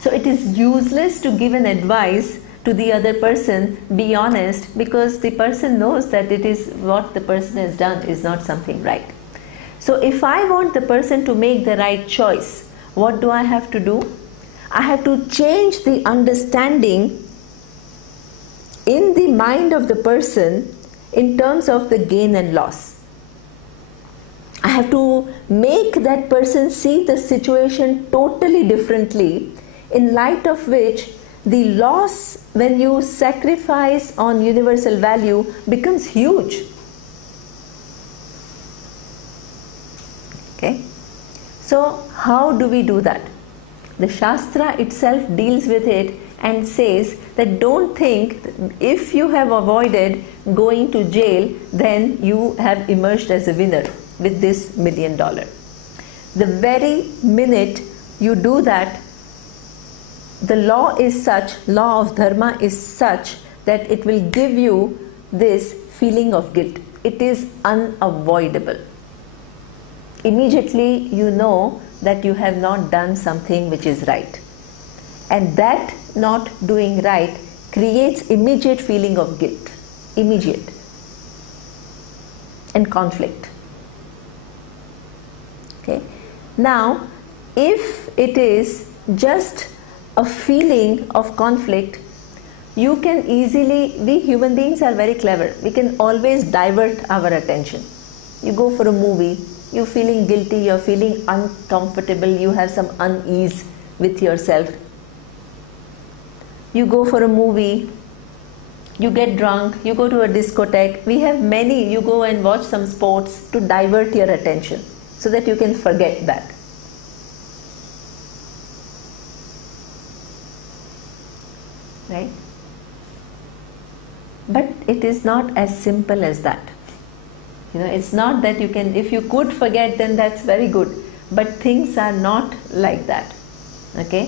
So it is useless to give an advice to the other person, be honest, because the person knows that it is what the person has done is not something right. So if I want the person to make the right choice, what do I have to do? I have to change the understanding in the mind of the person in terms of the gain and loss. I have to make that person see the situation totally differently, in light of which the loss when you sacrifice on universal value becomes huge. Okay? So how do we do that? The Shastra itself deals with it and says that don't think that if you have avoided going to jail, then you have emerged as a winner with this $1 million. The very minute you do that, the law is such, law of dharma is such that it will give you this feeling of guilt. It is unavoidable. Immediately you know that you have not done something which is right. And that not doing right creates immediate feeling of guilt. Immediate. And conflict. Okay. Now, if it is just a feeling of conflict, you can easily, we human beings are very clever. We can always divert our attention. You go for a movie, you're feeling guilty, you're feeling uncomfortable, you have some unease with yourself. You go for a movie, you get drunk, you go to a discotheque. We have many, you go and watch some sports to divert your attention so that you can forget that. right? But it is not as simple as that. It's not that you can, if you could forget, then that's very good. But things are not like that. Okay?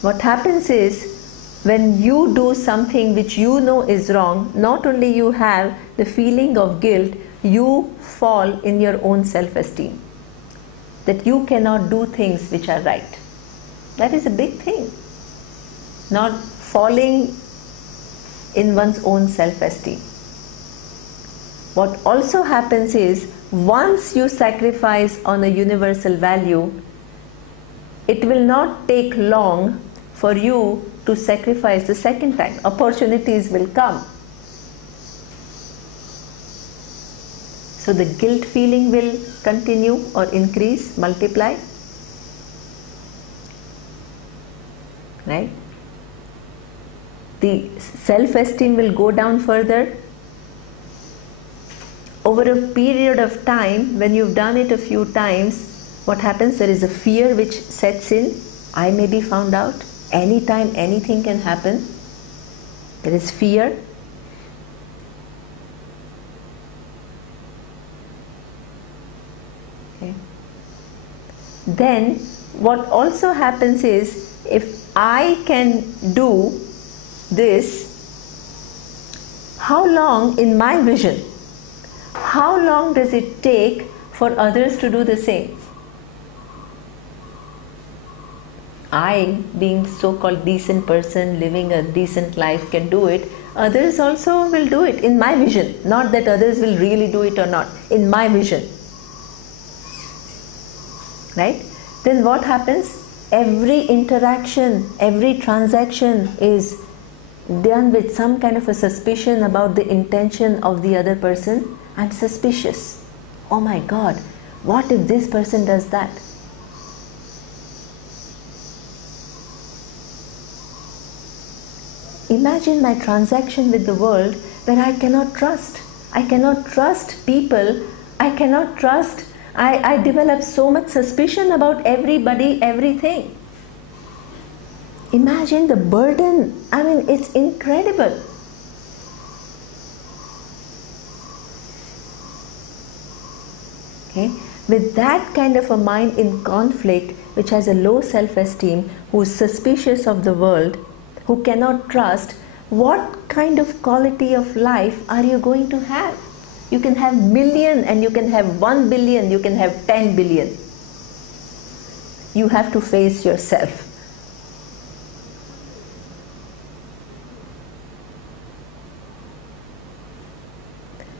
What happens is, when you do something which you know is wrong, not only you have the feeling of guilt, you fall in your own self-esteem. That you cannot do things which are right. That is a big thing. Not falling in one's own self-esteem. What also happens is, once you sacrifice on a universal value, it will not take long for you to sacrifice the second time. Opportunities will come. So the guilt feeling will continue or increase, multiply. Right? The self-esteem will go down further. Over a period of time, when you've done it a few times, what happens? There is a fear which sets in. I may be found out. Anytime anything can happen. There is fear. Okay. Then what also happens is, if I can do this, how long in my vision, how long does it take for others to do the same? I, being so-called decent person, living a decent life, can do it. Others also will do it in my vision. Not that others will really do it or not. In my vision. Right? Then what happens? Every interaction, every transaction is done with some kind of a suspicion about the intention of the other person. I'm suspicious. Oh my God, what if this person does that? Imagine my transaction with the world where I cannot trust. I cannot trust people. I cannot trust. I develop so much suspicion about everybody, everything. Imagine the burden. I mean, it's incredible. Okay? With that kind of a mind in conflict, which has a low self-esteem, who is suspicious of the world, who cannot trust, what kind of quality of life are you going to have? You can have million, and you can have 1 billion, you can have 10 billion. You have to face yourself.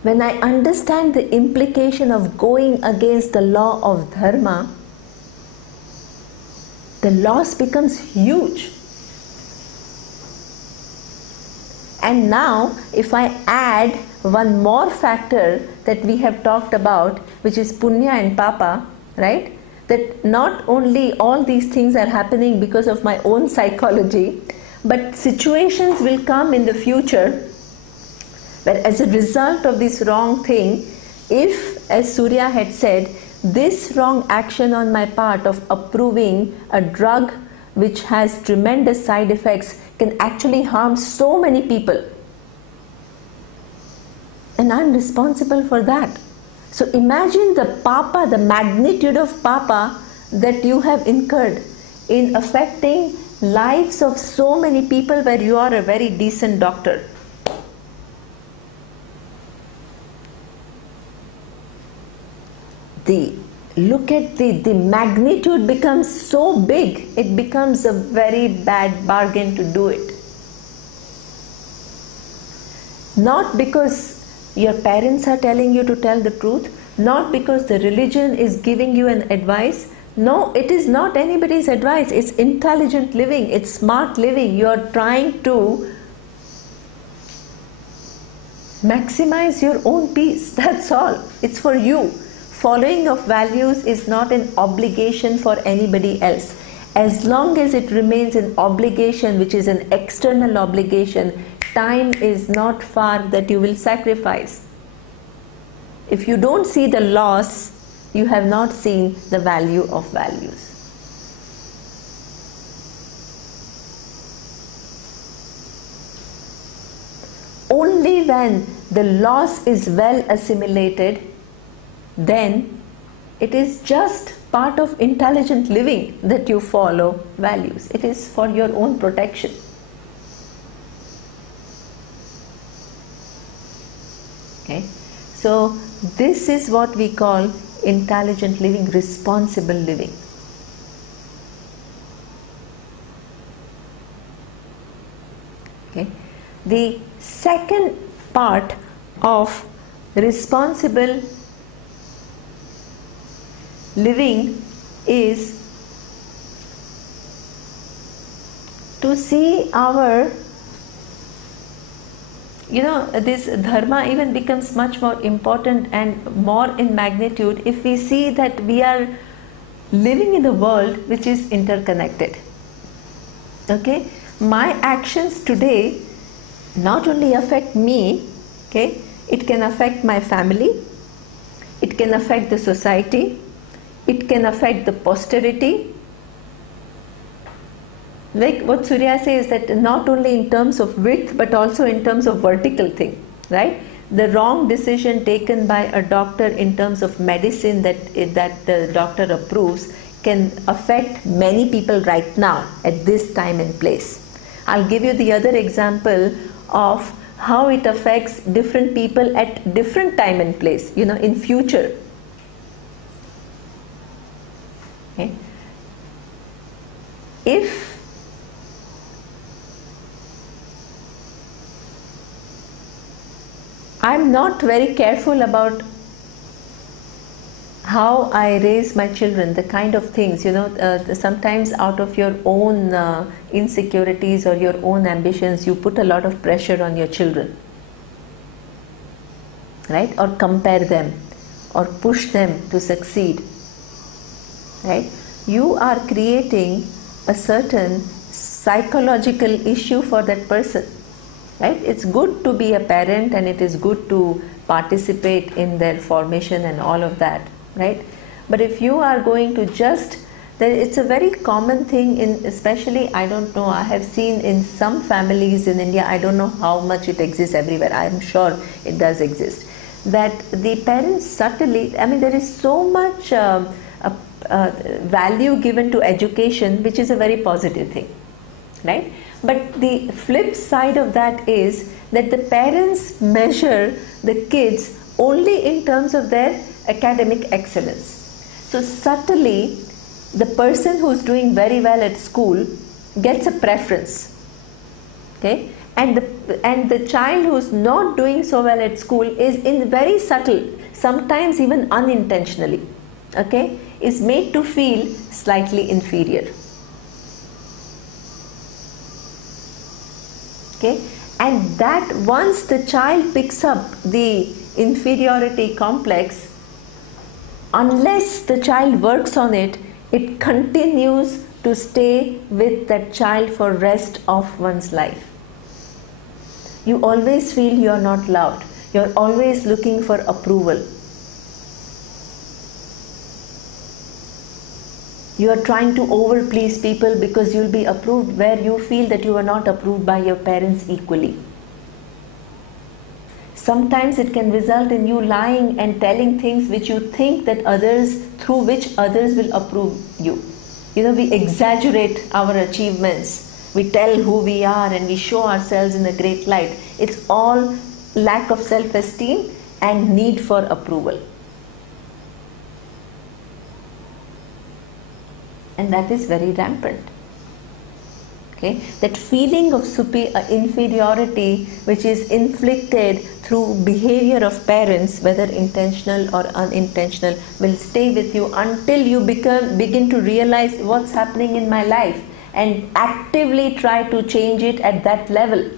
When I understand the implication of going against the law of dharma, the loss becomes huge. And now, if I add one more factor that we have talked about, which is punya and papa, right? That not only all these things are happening because of my own psychology, but situations will come in the future where, as a result of this wrong thing, if, as Surya had said, this wrong action on my part of approving a drug which has tremendous side effects can actually harm so many people, and I'm responsible for that. So imagine the papa, the magnitude of papa that you have incurred in affecting lives of so many people where you are a very decent doctor. Look at the magnitude becomes so big, it becomes a very bad bargain to do it. Not because your parents are telling you to tell the truth, not because the religion is giving you an advice. No, it is not anybody's advice. It's intelligent living, it's smart living. You are trying to maximize your own peace. That's all. It's for you. Following of values is not an obligation for anybody else. As long as it remains an obligation, which is an external obligation, time is not far that you will sacrifice. If you don't see the loss, you have not seen the value of values. only when the loss is well assimilated, then it is just part of intelligent living that you follow values. It is for your own protection. Okay, so this is what we call intelligent living, responsible living. Okay, the second part of responsible living is to see our, this dharma even becomes much more important and more in magnitude if we see that we are living in a world which is interconnected. Okay, my actions today not only affect me, okay, it can affect my family, it can affect the society, it can affect the posterity. Like what Surya says, that not only in terms of width but also in terms of vertical thing, right? The wrong decision taken by a doctor in terms of medicine that the doctor approves can affect many people right now at this time and place. I'll give you the other example of how it affects different people at different time and place, in future. Okay. If I'm not very careful about how I raise my children, the kind of things, sometimes out of your own insecurities or your own ambitions, you put a lot of pressure on your children, right? Or compare them or push them to succeed, right? You are creating a certain psychological issue for that person, right? It's good to be a parent and it is good to participate in their formation and all of that, right? But if you are going to it's a very common thing especially, I don't know, I have seen in some families in India, I don't know how much it exists everywhere, I am sure it does exist, that the parents subtly, there is so much value given to education, which is a very positive thing, right? But the flip side of that is that the parents measure the kids only in terms of their academic excellence. So subtly, the person who's doing very well at school gets a preference, okay? And the child who's not doing so well at school is in very subtle, sometimes even unintentionally, okay, is made to feel slightly inferior. Okay? And that once the child picks up the inferiority complex, unless the child works on it, it continues to stay with that child for rest of one's life. You always feel you are not loved. You are always looking for approval. You are trying to overplease people because you'll be approved where you feel that you are not approved by your parents equally. Sometimes it can result in you lying and telling things which you think that through which others will approve you. We exaggerate our achievements. We tell who we are and we show ourselves in a great light. It's all lack of self-esteem and need for approval. And that is very rampant. Okay? That feeling of inferiority which is inflicted through behavior of parents, whether intentional or unintentional, will stay with you until you begin to realize what's happening in my life and actively try to change it at that level.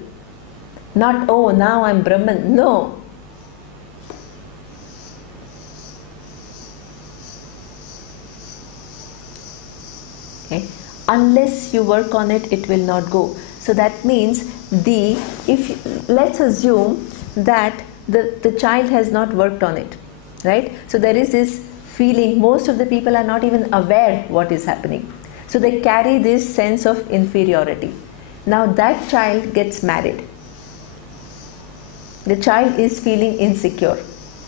Not, oh, now I'm Brahman. No. Okay. Unless you work on it, it will not go. So that means let's assume that the child has not worked on it, right? So there is this feeling, most of the people are not even aware what is happening. So they carry this sense of inferiority. Now that child gets married. The child is feeling insecure,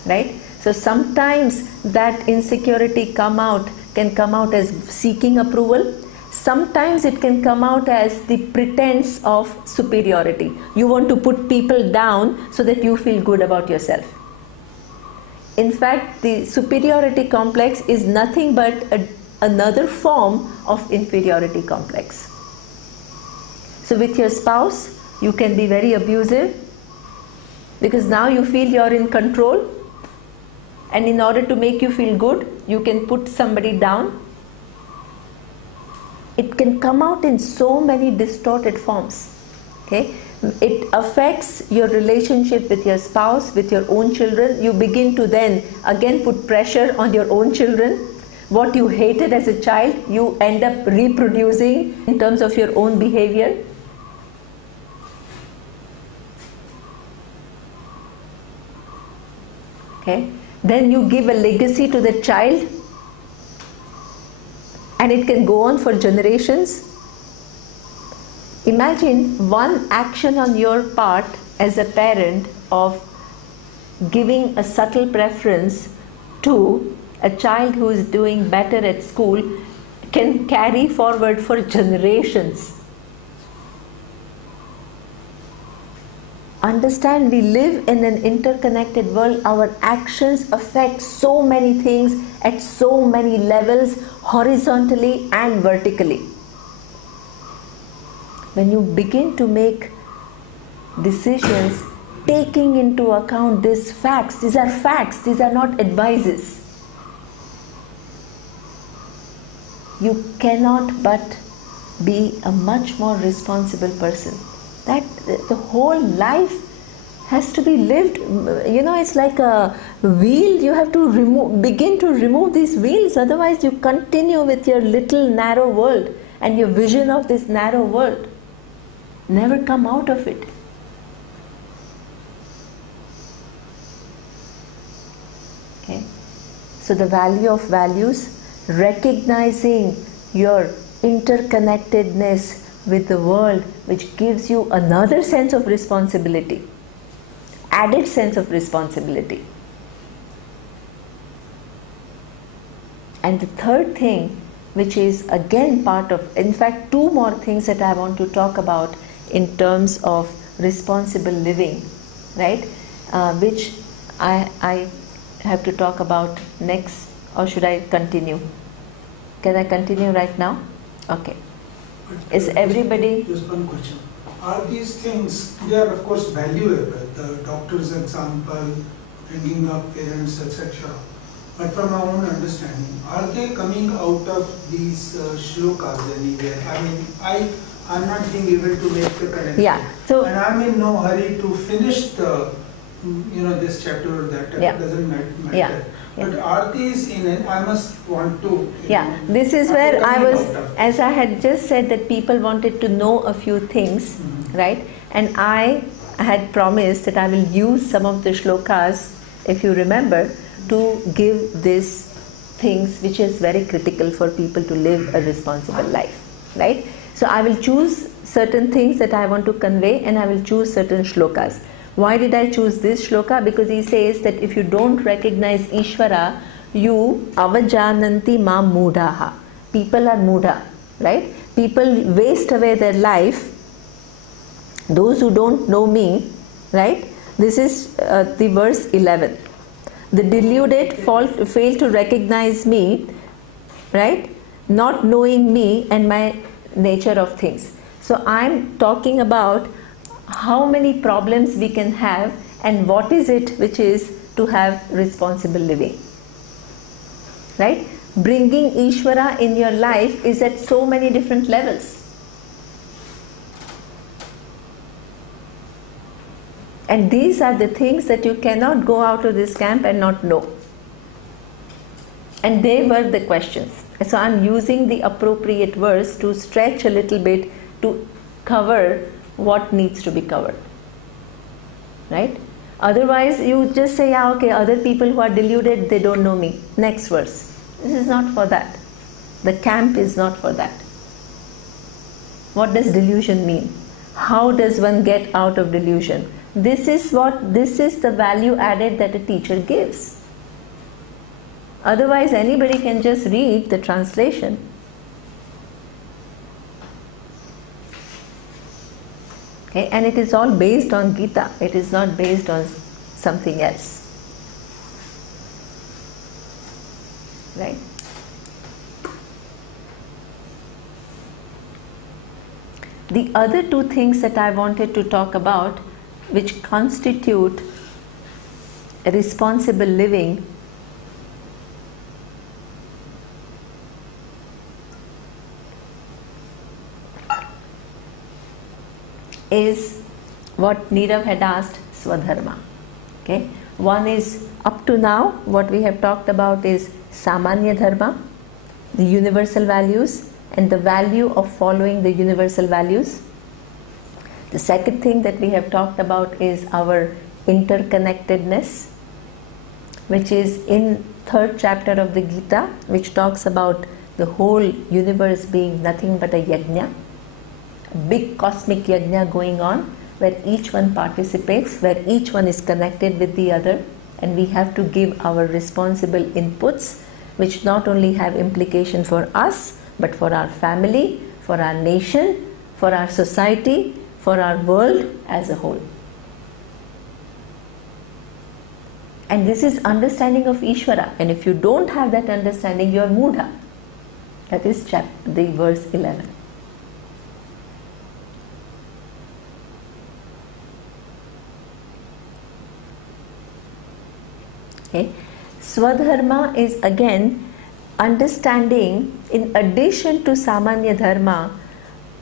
right? So sometimes that insecurity can come out as seeking approval. Sometimes it can come out as the pretense of superiority. You want to put people down so that you feel good about yourself. In fact, the superiority complex is nothing but another form of inferiority complex. So with your spouse, you can be very abusive because now you feel you're in control, and in order to make you feel good, you can put somebody down. It can come out in so many distorted forms. Okay? It affects your relationship with your spouse, with your own children. You begin to then again put pressure on your own children. What you hated as a child, you end up reproducing in terms of your own behavior. Okay? Then you give a legacy to the child, and it can go on for generations. Imagine one action on your part as a parent of giving a subtle preference to a child who is doing better at school can carry forward for generations. Understand, we live in an interconnected world. Our actions affect so many things at so many levels, horizontally and vertically. When you begin to make decisions taking into account these facts, these are facts, these are not advices. You cannot but be a much more responsible person. That the whole life has to be lived. You know, it's like a wheel. You have to begin to remove these wheels, otherwise you continue with your little narrow world and your vision of this narrow world. Never come out of it. Okay? So the value of values, recognizing your interconnectedness with the world, which gives you another sense of responsibility, added sense of responsibility. And the third thing, which is again part of, in fact, two more things that I want to talk about in terms of responsible living, right? Which I have to talk about next, or should I continue? Can I continue right now? Okay. Is everybody? Just one question. Are these things, they are of course valuable, the doctor's example, bringing up parents, etc. But from our own understanding, are they coming out of these shlokas anywhere? I mean, I'm not being able to make the connection. Yeah. So, and I'm in no hurry to finish the, this chapter or that chapter, doesn't matter. Yeah. But are these I must want to... this is where I was, as I had just said, that people wanted to know a few things, right? And I had promised that I will use some of the shlokas, if you remember, to give these things which is very critical for people to live a responsible life, right? So I will choose certain things that I want to convey, and I will choose certain shlokas. Why did I choose this shloka? Because he says that if you don't recognize Ishvara, you avajananti ma mudaha. People are muda, right? People waste away their life. Those who don't know me, right? This is the verse 11. The deluded fail to recognize me, right? Not knowing me and my nature of things. So I'm talking about how many problems we can have and what is it which is to have responsible living, right? Bringing Ishvara in your life is at so many different levels. And these are the things that you cannot go out of this camp and not know. And they were the questions. So I'm using the appropriate verse to stretch a little bit to cover what needs to be covered, right? Otherwise you just say, okay, other people who are deluded, they don't know me. Next verse. This is not for that. The camp is not for that. What does delusion mean? How does one get out of delusion? this is the value added that a teacher gives. Otherwise, anybody can just read the translation. Okay, and it is all based on Gita. It is not based on something else. Right? The other two things that I wanted to talk about, which constitute a responsible living, is what Nirav had asked, Swadharma. Okay? One is, up to now, what we have talked about is Samanya Dharma, the universal values, and the value of following the universal values. The second thing that we have talked about is our interconnectedness, which is in third chapter of the Gita, which talks about the whole universe being nothing but a yajna, a big cosmic yajna going on, where each one participates, where each one is connected with the other, and we have to give our responsible inputs, which not only have implication for us, but for our family, for our nation, for our society, for our world as a whole. And this is understanding of Ishvara. And if you don't have that understanding, you are Mudha. That is the verse 11. Okay. Swadharma is again understanding, in addition to Samanya Dharma,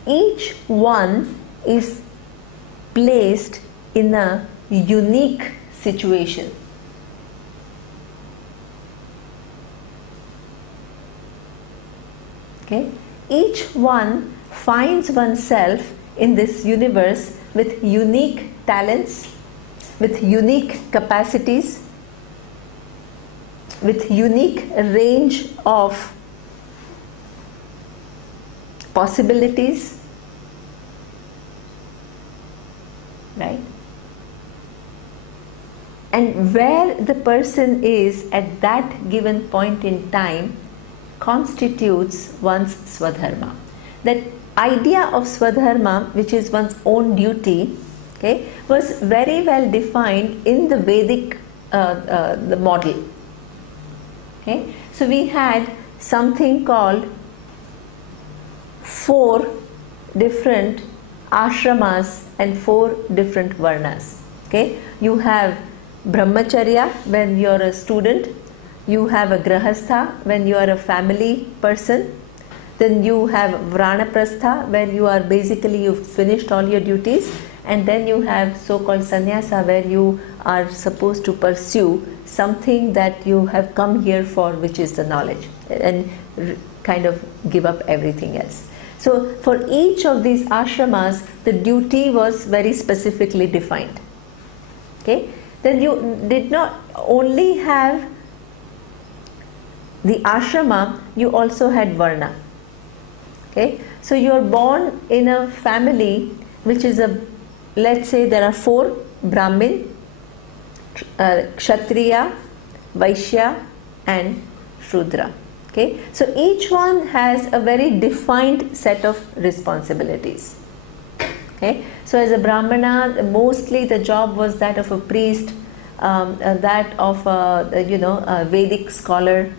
each one is placed in a unique situation. Okay? Each one finds oneself in this universe with unique talents, with unique capacities, with unique range of possibilities, right? And where the person is at that given point in time constitutes one's Swadharma. That idea of Swadharma, which is one's own duty, okay, was very well defined in the Vedic the model. Okay? So we had something called 4 different ashramas and 4 different varnas. Okay? You have brahmacharya when you are a student, you have a grahastha when you are a family person, then you have vranaprastha when you are basically you've finished all your duties, and then you have so-called sannyasa where you are supposed to pursue something that you have come here for, which is the knowledge, and kind of give up everything else. So for each of these ashramas, the duty was very specifically defined. Okay? Then you did not only have the ashrama, you also had varna. Okay? So you are born in a family which is a, let's say there are 4 Brahmin, Kshatriya, Vaishya and Shudra. Okay? So each one has a very defined set of responsibilities. Okay? So as a Brahmana, mostly the job was that of a priest, that of a Vedic scholar.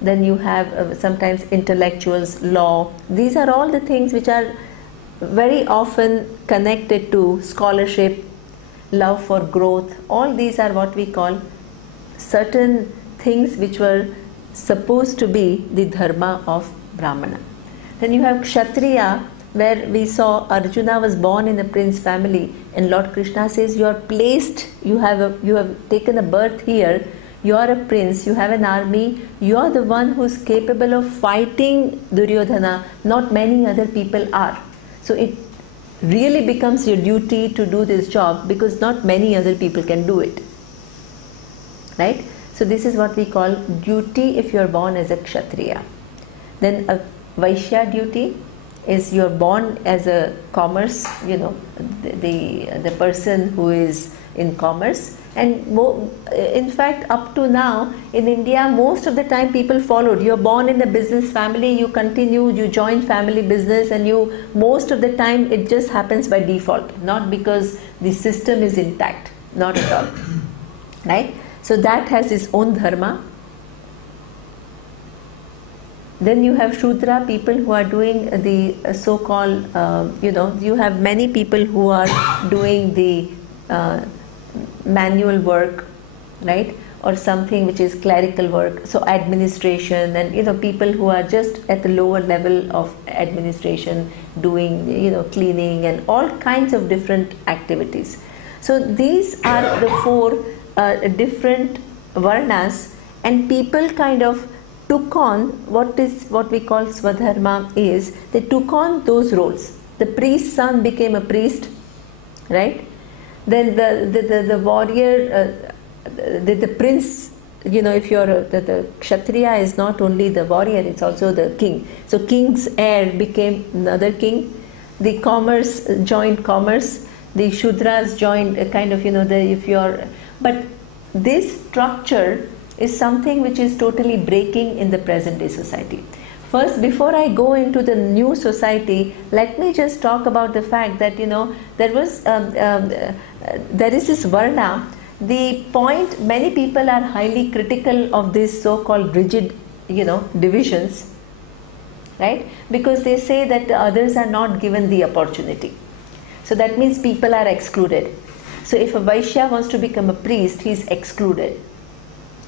Then you have sometimes intellectuals, law. These are all the things which are very often connected to scholarship, love for growth. All these are what we call certain things which were supposed to be the dharma of Brahmana. Then you have Kshatriya, where we saw Arjuna was born in a prince family, and Lord Krishna says you are placed, you have taken a birth here, you are a prince, you have an army, you are the one who is capable of fighting Duryodhana, not many other people are. So it really becomes your duty to do this job because not many other people can do it. Right? So this is what we call duty if you are born as a Kshatriya. Then a Vaishya duty, is you're born as a commerce, the person who is in commerce. And in fact, up to now in India, most of the time people followed. You're born in a business family, you continue, you join family business, and most of the time it just happens by default, not because the system is intact, not at all. Right? So that has its own dharma. Then you have Shudra, people who are doing the so-called, you have many people who are doing the manual work, right, or something which is clerical work, so administration, and people who are just at the lower level of administration, doing cleaning and all kinds of different activities. So these are the four different varnas, and people kind of took on what we call Swadharma. Is they took on those roles. The priest's son became a priest, right? Then the warrior, the prince, if you're the Kshatriya is not only the warrior, it's also the king. So king's heir became another king. The commerce joined commerce. The Shudras joined but this structure is something which is totally breaking in the present day society. First, before I go into the new society, let me just talk about the fact that there is this varna. The point, many people are highly critical of this so-called rigid divisions, right? Because they say that the others are not given the opportunity. So that means people are excluded. So if a Vaishya wants to become a priest, he is excluded,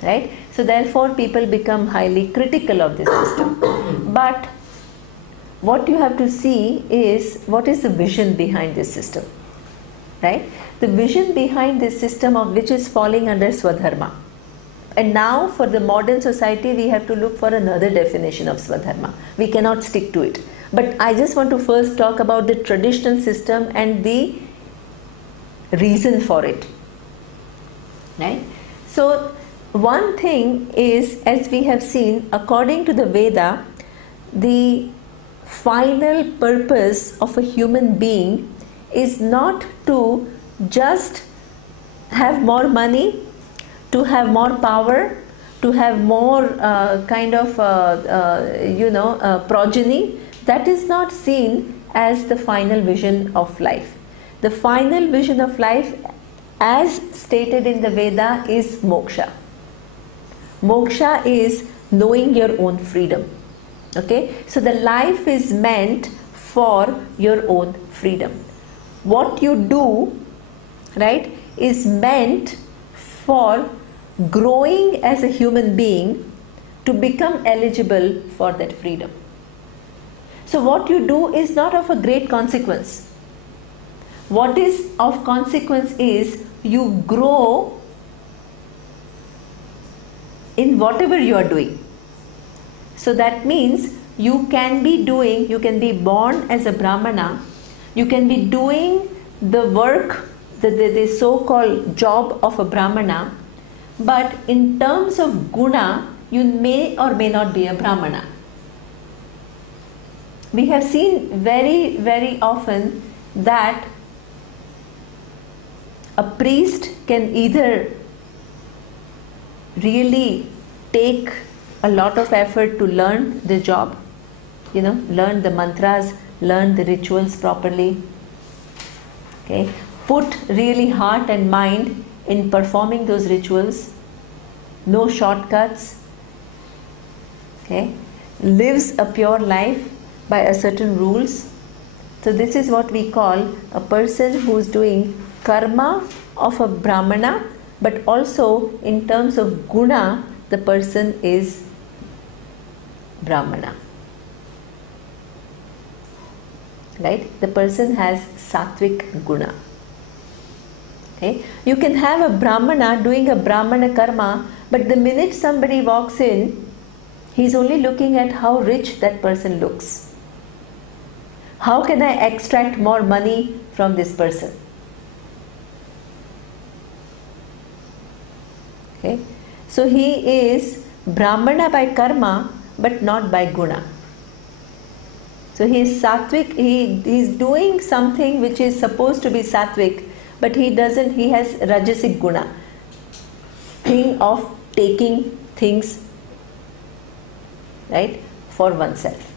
right? So therefore people become highly critical of this system. But what you have to see is what is the vision behind this system, right? The vision behind this system of which is falling under Swadharma. And now for the modern society we have to look for another definition of Swadharma. We cannot stick to it. But I just want to first talk about the traditional system and the reason for it, right? So one thing is, as we have seen, according to the Veda, the final purpose of a human being is not to just have more money, to have more power, to have more progeny. That is not seen as the final vision of life. The final vision of life, as stated in the Veda, is moksha. Moksha is knowing your own freedom. Okay, so the life is meant for your own freedom. What you do, right, is meant for growing as a human being to become eligible for that freedom. So what you do is not of a great consequence. What is of consequence is you grow in whatever you are doing. So that means you can be born as a Brahmana, you can be doing the work, the so-called job of a Brahmana, but in terms of guna, you may or may not be a Brahmana. We have seen very, very often that a priest can either really take a lot of effort to learn the job, learn the mantras, learn the rituals properly, okay, put really heart and mind in performing those rituals, no shortcuts, okay, lives a pure life by a certain rules. So this is what we call a person who is doing karma of a Brahmana, but also in terms of guna, the person is Brahmana, right? The person has sattvic guna. Okay? You can have a Brahmana doing a Brahmana karma, but the minute somebody walks in, he's only looking at how rich that person looks. How can I extract more money from this person? Okay? So he is Brahmana by karma, but not by guna. So he is sattvic, he is doing something which is supposed to be sattvic, but he doesn't, he has rajasic guna, thing of taking things, right, for oneself.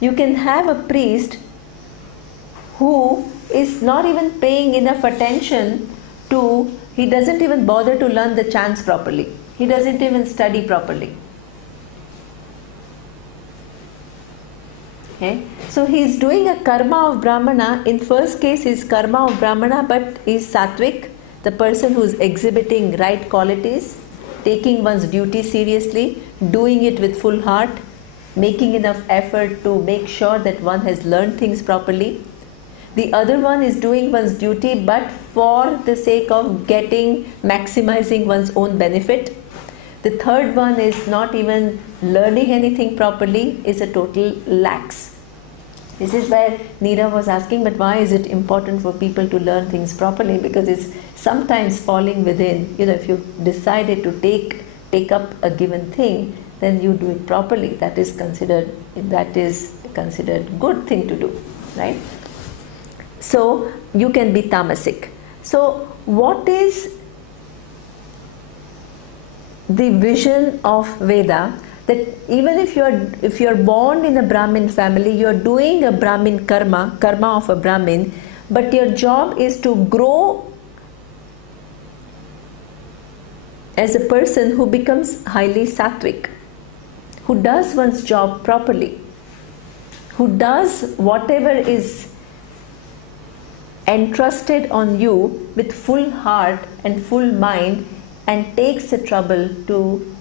You can have a priest who is not even paying enough attention to, he doesn't even bother to learn the chants properly. He doesn't even study properly. Okay? So he is doing a karma of Brahmana. In first case is karma of Brahmana, but is sattvic, the person who is exhibiting right qualities, taking one's duty seriously, doing it with full heart, making enough effort to make sure that one has learned things properly. The other one is doing one's duty but for the sake of maximizing one's own benefit. The third one is not even learning anything properly, is a total lax. This is where Neera was asking, but why is it important for people to learn things properly? Because it's sometimes falling within, if you've decided to take up a given thing, then you do it properly. That is considered good thing to do, right? So you can be tamasic. So what is the vision of Veda? That even if you are born in a Brahmin family, you are doing a Brahmin karma of a Brahmin, but your job is to grow as a person who becomes highly sattvic, who does one's job properly, who does whatever is entrusted on you with full heart and full mind, and takes the trouble to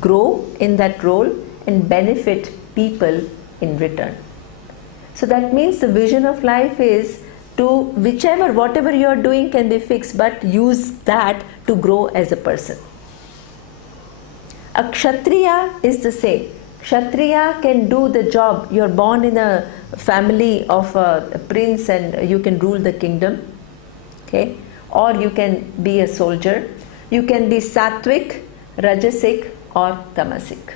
grow in that role and benefit people in return. So that means the vision of life is to whatever you are doing can be fixed, but use that to grow as a person. A Kshatriya is the same. Kshatriya can do the job. You are born in a family of a prince and you can rule the kingdom. Okay? Or you can be a soldier. You can be sattvic, rajasic, or tamasic.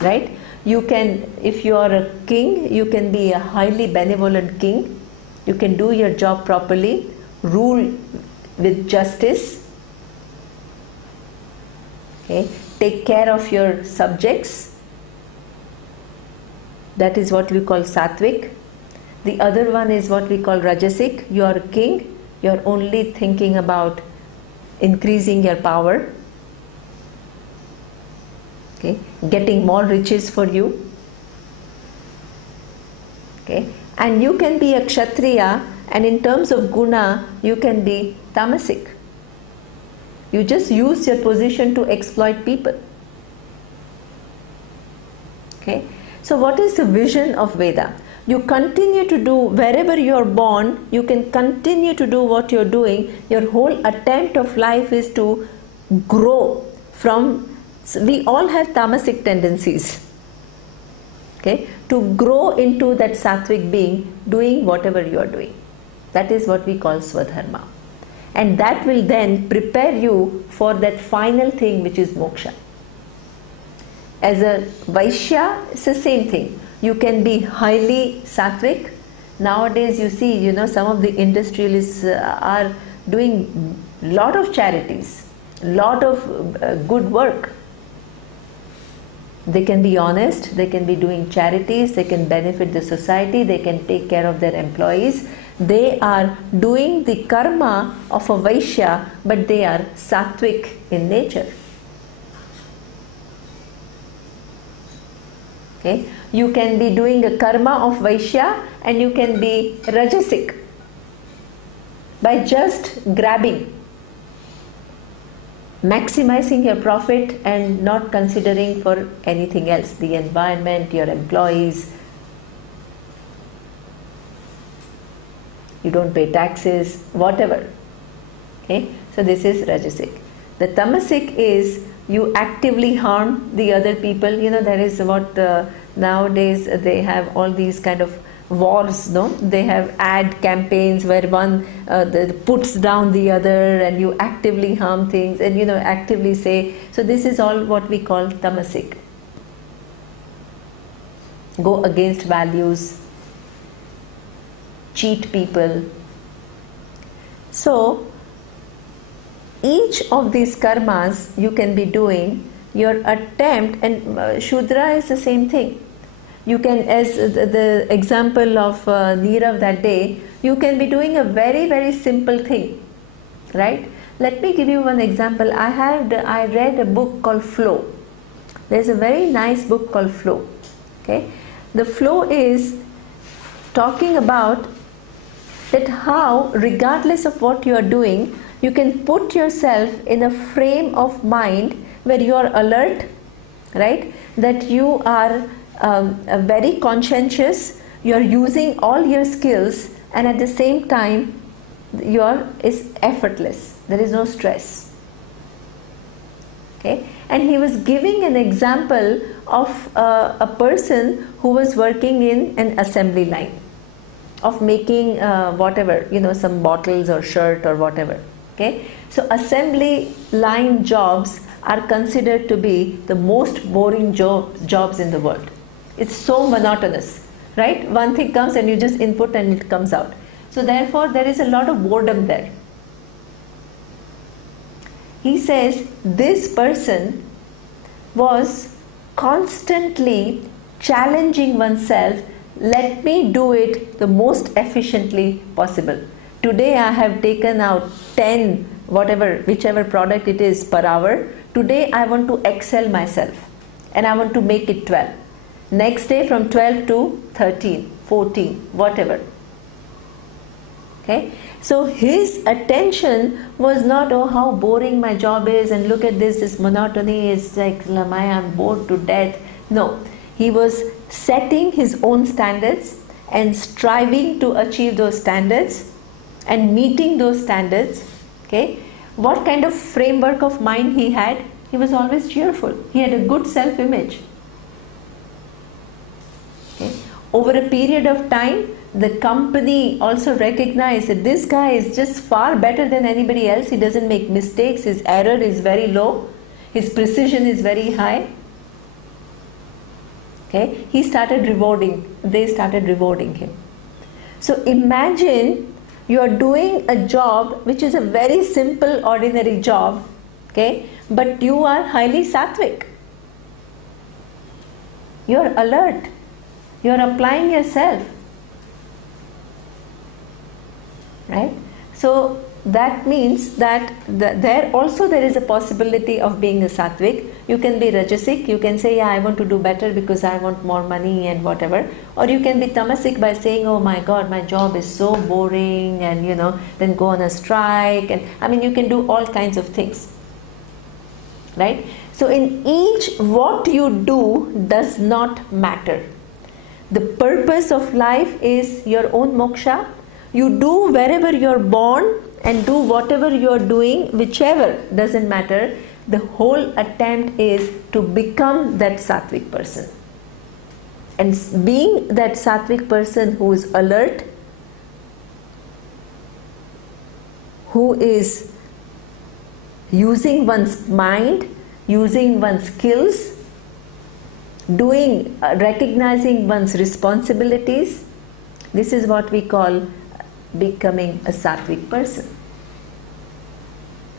Right? You can, if you are a king, you can be a highly benevolent king. You can do your job properly, rule with justice. Okay? Take care of your subjects. That is what we call sattvic. The other one is what we call rajasic. You are a king, you are only thinking about increasing your power, okay, getting more riches for you. Okay, and you can be a Kshatriya, and in terms of guna, you can be tamasic. You just use your position to exploit people. Okay, so what is the vision of Veda? You continue to do, wherever you are born, you can continue to do what you are doing. Your whole attempt of life is to grow from, we all have tamasic tendencies, okay, to grow into that sattvic being, doing whatever you are doing. That is what we call Swadharma. And that will then prepare you for that final thing, which is moksha. As a Vaishya, it's the same thing. You can be highly sattvic. Nowadays you see, some of the industrialists are doing lot of charities, lot of good work. They can be honest, they can be doing charities, they can benefit the society, they can take care of their employees. They are doing the karma of a Vaishya, but they are sattvic in nature. Okay? You can be doing a karma of Vaishya and you can be rajasic by just grabbing, maximizing your profit and not considering for anything else, the environment, your employees. You don't pay taxes, whatever. Okay? So this is rajasic. The tamasic is you actively harm the other people. There is what nowadays they have all these kind of wars, no? They have ad campaigns where one puts down the other and you actively harm things and actively say. So this is all what we call tamasic. go against values, cheat people. So each of these karmas you can be doing, your attempt, and Shudra is the same thing. You can, as the example of Nirav that day, you can be doing a very, very simple thing, right? Let me give you one example. I read a book called Flow. There's a very nice book called Flow. Okay, the flow is talking about that how, regardless of what you are doing, you can put yourself in a frame of mind where you are alert, right? That you are very conscientious, you are using all your skills, and at the same time, is effortless. There is no stress. Okay, and he was giving an example of a person who was working in an assembly line of making whatever, some bottles or shirt or whatever. Okay, so assembly line jobs are considered to be the most boring jobs in the world. It's so monotonous, right? One thing comes and you just input and it comes out. So therefore there is a lot of boredom there. He says this person was constantly challenging oneself, let me do it the most efficiently possible. Today I have taken out 10, whichever product it is per hour. Today I want to excel myself and I want to make it 12. Next day from 12 to 13, 14, whatever. Okay, so his attention was not, oh, how boring my job is, and look at this monotony is like, I'm bored to death. No, he was setting his own standards and striving to achieve those standards and meeting those standards. Okay, what kind of framework of mind he had? He was always cheerful. He had a good self-image. Okay. Over a period of time, the company also recognized that this guy is just far better than anybody else. He doesn't make mistakes. His error is very low. His precision is very high. Okay, they started rewarding him. So imagine you are doing a job which is a very simple, ordinary job, okay, but you are highly sattvic. You are alert. You are applying yourself. Right? So that means that there is a possibility of being a sattvic. You can be rajasic, you can say, yeah, I want to do better because I want more money and whatever. Or you can be tamasic by saying, oh my God, my job is so boring, and then go on a strike. And you can do all kinds of things. Right? So in each, what you do does not matter. The purpose of life is your own moksha. You do wherever you're born and do whatever you're doing, whichever, doesn't matter. The whole attempt is to become that sattvic person. And being that sattvic person who is alert, who is using one's mind, using one's skills, recognizing one's responsibilities. This is what we call becoming a sattvic person.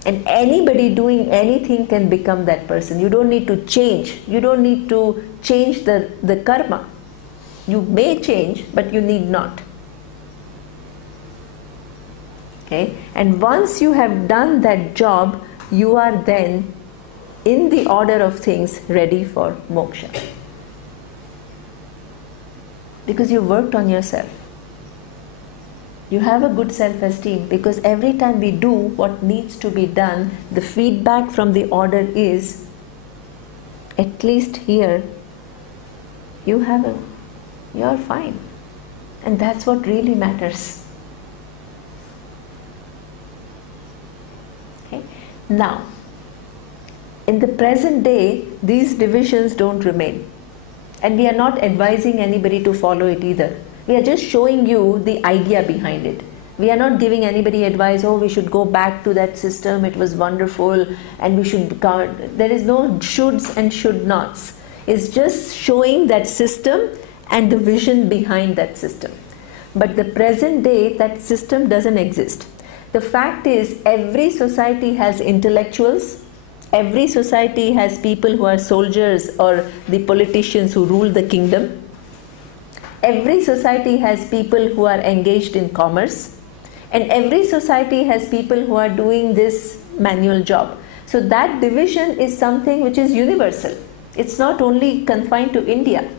And anybody doing anything can become that person. You don't need to change. You don't need to change the karma. You may change, but you need not. Okay? And once you have done that job, you are then, in the order of things, ready for moksha. Because you worked on yourself. You have a good self-esteem, because every time we do what needs to be done, the feedback from the order is, at least here, you're fine. And that's what really matters. Okay? Now, in the present day, these divisions don't remain. And we are not advising anybody to follow it either. We are just showing you the idea behind it. We are not giving anybody advice, oh, we should go back to that system, it was wonderful, and we should, there is no shoulds and should nots. It's just showing that system and the vision behind that system. But the present day, that system doesn't exist. The fact is, every society has intellectuals, every society has people who are soldiers or the politicians who rule the kingdom. Every society has people who are engaged in commerce, and every society has people who are doing this manual job. So that division is something which is universal. It's not only confined to India.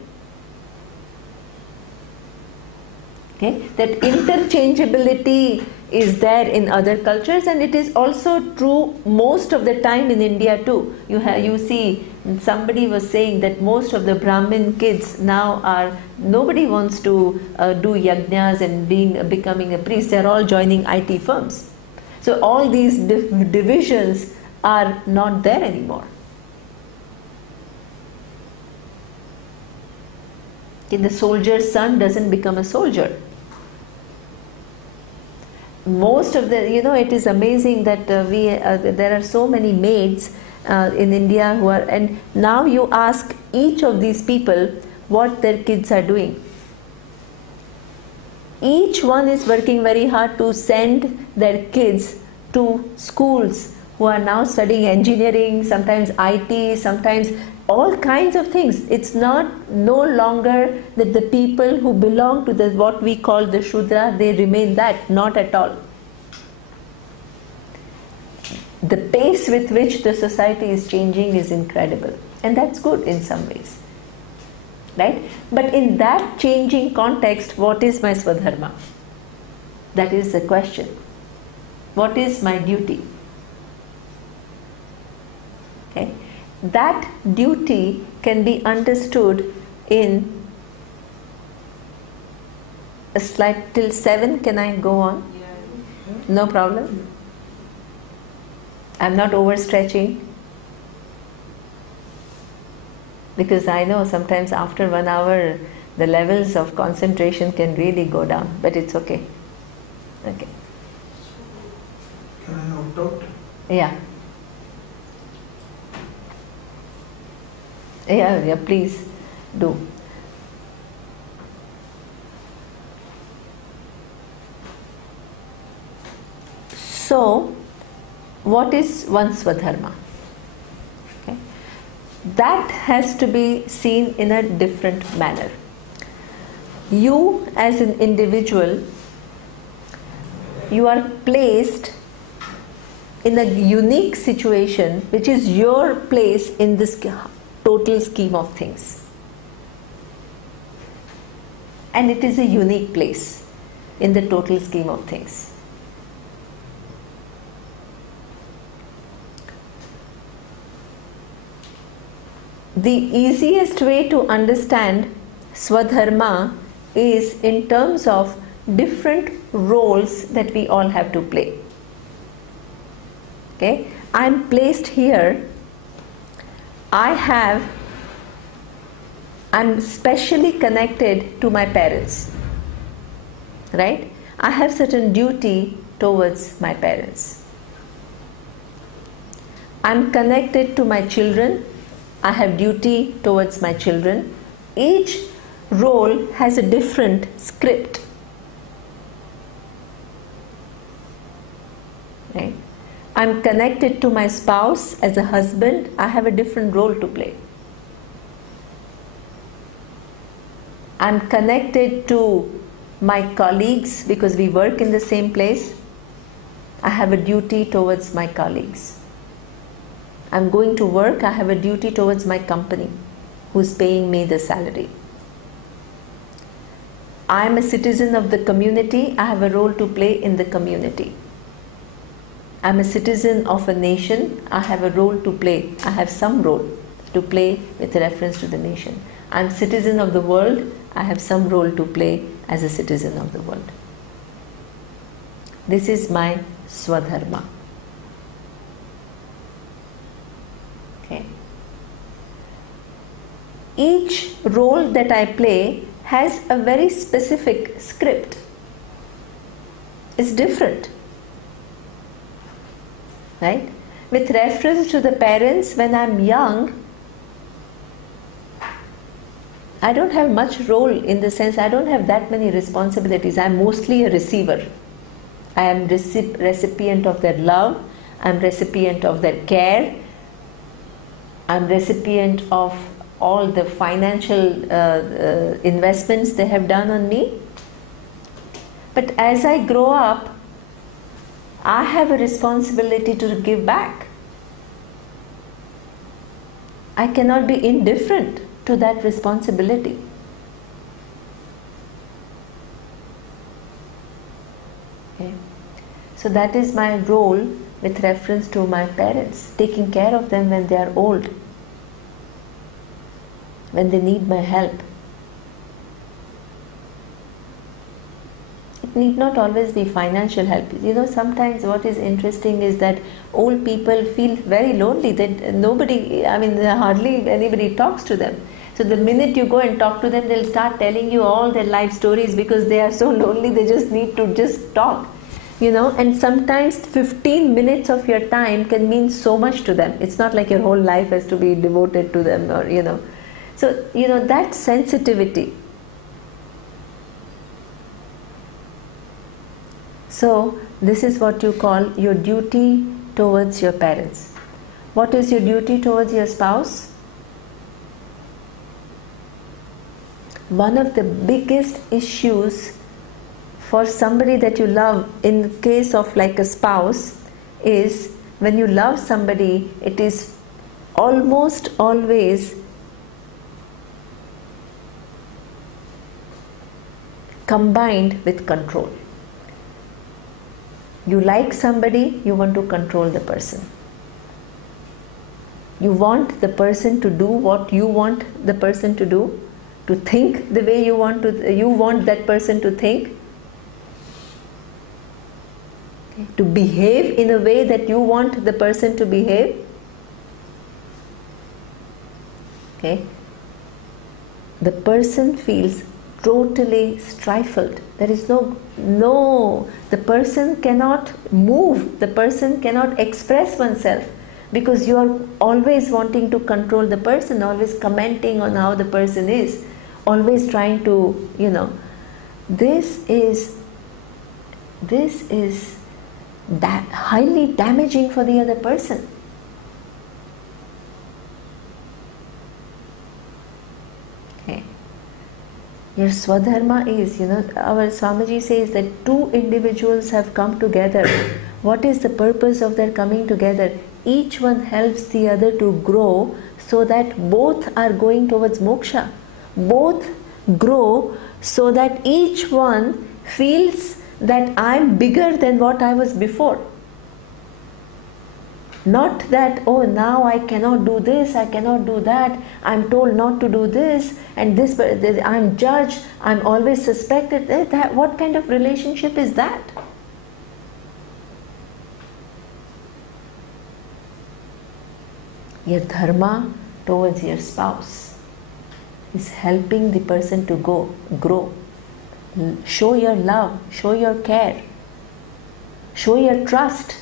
Okay? That interchangeability is there in other cultures, and it is also true most of the time in India too. You see, somebody was saying that most of the Brahmin kids now are, nobody wants to do yajnas and becoming a priest. They are all joining IT firms. So all these divisions are not there anymore. Okay, the soldier's son doesn't become a soldier. Most of the, it is amazing that there are so many maids in India who are, and now you ask each of these people what their kids are doing. Each one is working very hard to send their kids to schools who are now studying engineering, sometimes IT, sometimes all kinds of things. It's no longer that the people who belong to what we call the Shudra, they remain that, not at all. The pace with which the society is changing is incredible, and that's good in some ways, right? But in that changing context, what is my Swadharma? That is the question. What is my duty? Okay. That duty can be understood in a slide till 7. Can I go on? No problem. I'm not overstretching, because I know sometimes after 1 hour the levels of concentration can really go down, but it's okay. Okay. Can I opt out? Yeah. Yeah, please do. So, what is one's Swadharma? Okay. That has to be seen in a different manner. You as an individual, you are placed in a unique situation which is your place in this total scheme of things. And it is a unique place in the total scheme of things. The easiest way to understand Swadharma is in terms of different roles that we all have to play. Okay, I'm placed here. I'm specially connected to my parents, right? I have certain duty towards my parents. I'm connected to my children. I have duty towards my children. Each role has a different script, right? I'm connected to my spouse as a husband. I have a different role to play. I'm connected to my colleagues because we work in the same place. I have a duty towards my colleagues. I'm going to work. I have a duty towards my company who's paying me the salary. I'm a citizen of the community. I have a role to play in the community. I'm a citizen of a nation. I have a role to play. I have some role to play with reference to the nation. I'm a citizen of the world. I have some role to play as a citizen of the world. This is my Swadharma. Okay. Each role that I play has a very specific script. It's different. Right? With reference to the parents, when I'm young, I don't have much role, in the sense I don't have that many responsibilities. I'm mostly a receiver. I am recipient of their love, I'm recipient of their care, I'm recipient of all the financial investments they have done on me. But as I grow up, I have a responsibility to give back. I cannot be indifferent to that responsibility. Okay. So that is my role with reference to my parents, taking care of them when they are old, when they need my help. It need not always be financial help. You know, sometimes what is interesting is that old people feel very lonely, that nobody, hardly anybody talks to them. So the minute you go and talk to them, they'll start telling you all their life stories because they are so lonely, they just need to just talk. You know, and sometimes 15 minutes of your time can mean so much to them. It's not like your whole life has to be devoted to them, or, you know. So, you know, that sensitivity. So, this is what you call your duty towards your parents. What is your duty towards your spouse? One of the biggest issues for somebody that you love, in the case of like a spouse, is when you love somebody, it is almost always combined with control. You like somebody, you want to control the person. You want the person to do what you want the person to do, to think the way you want that person to think, to behave in a way that you want the person to behave. Okay. The person feels totally stifled. There is the person cannot move, the person cannot express oneself, because you are always wanting to control the person, always commenting on how the person is, always trying to, you know, this is highly damaging for the other person. Okay. Your Swadharma is, you know, our Swamiji says that two individuals have come together. What is the purpose of their coming together? Each one helps the other to grow so that both are going towards moksha. Both grow so that each one feels that I'm bigger than what I was before. Not that, oh, now I cannot do this, I cannot do that, I'm told not to do this, and this, I'm judged, I'm always suspected. What kind of relationship is that? Your dharma towards your spouse is helping the person to grow. Show your love, show your care, show your trust.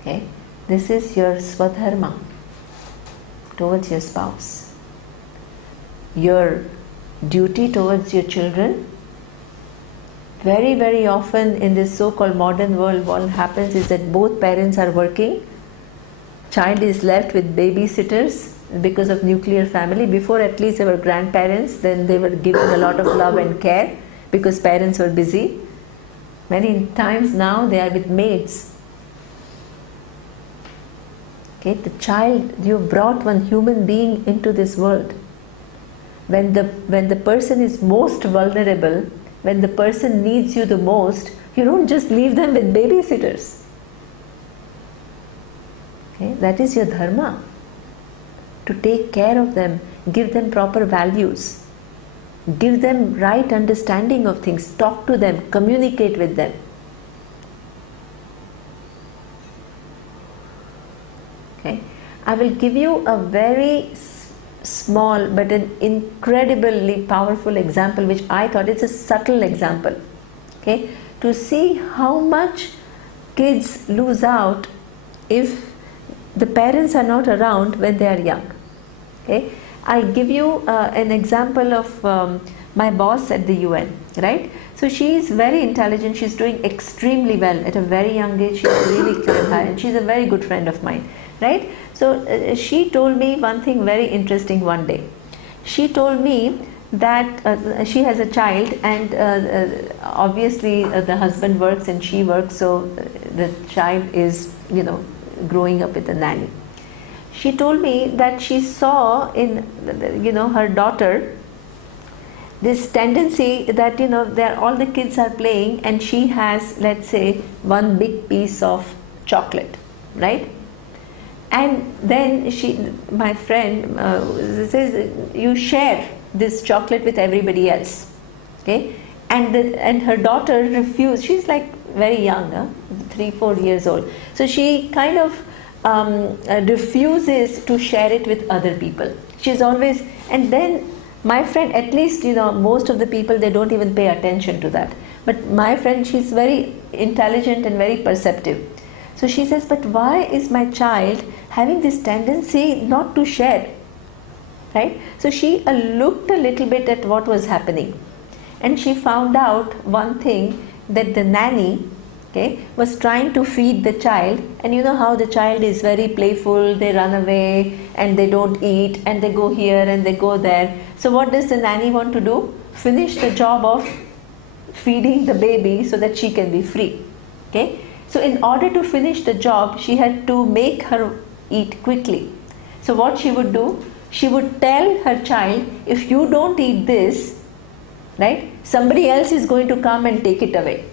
Okay, this is your Swadharma towards your spouse. Your duty towards your children. Very, very often in this so-called modern world, what happens is that both parents are working. Child is left with babysitters because of nuclear family. Before, at least they were grandparents, then they were given a lot of love and care because parents were busy. Many times now they are with maids. Okay, the child, you brought one human being into this world. When the person is most vulnerable, when the person needs you the most, you don't just leave them with babysitters. Okay, that is your dharma. To take care of them, give them proper values, give them right understanding of things, talk to them, communicate with them. Okay, I will give you a very small but an incredibly powerful example, which I thought it's a subtle example. Okay, to see how much kids lose out if the parents are not around when they are young. Okay, I give you an example of my boss at the UN, right? So she is very intelligent, she's doing extremely well at a very young age, she's really climbed high, and she's a very good friend of mine, right? So she told me one thing very interesting one day. She told me that she has a child, and obviously the husband works and she works, so the child is, you know, growing up with a nanny. She told me that she saw in, you know, her daughter this tendency that, you know, all the kids are playing and she has, let's say, one big piece of chocolate, right? And then my friend says, you share this chocolate with everybody else, okay? And her daughter refused. She's like very young, 3-4 years old. So she kind of refuses to share it with other people. She's always, and then my friend, at least, you know, most of the people, they don't even pay attention to that. But my friend, she's very intelligent and very perceptive. So she says, but why is my child having this tendency not to share, right? So she looked a little bit at what was happening, and she found out one thing, that the nanny, okay, was trying to feed the child, and you know how the child is very playful, they run away and they don't eat and they go here and they go there. So what does the nanny want to do? Finish the job of feeding the baby so that she can be free, okay? So in order to finish the job, she had to make her eat quickly. So what she would do, she would tell her child, if you don't eat this, right, somebody else is going to come and take it away.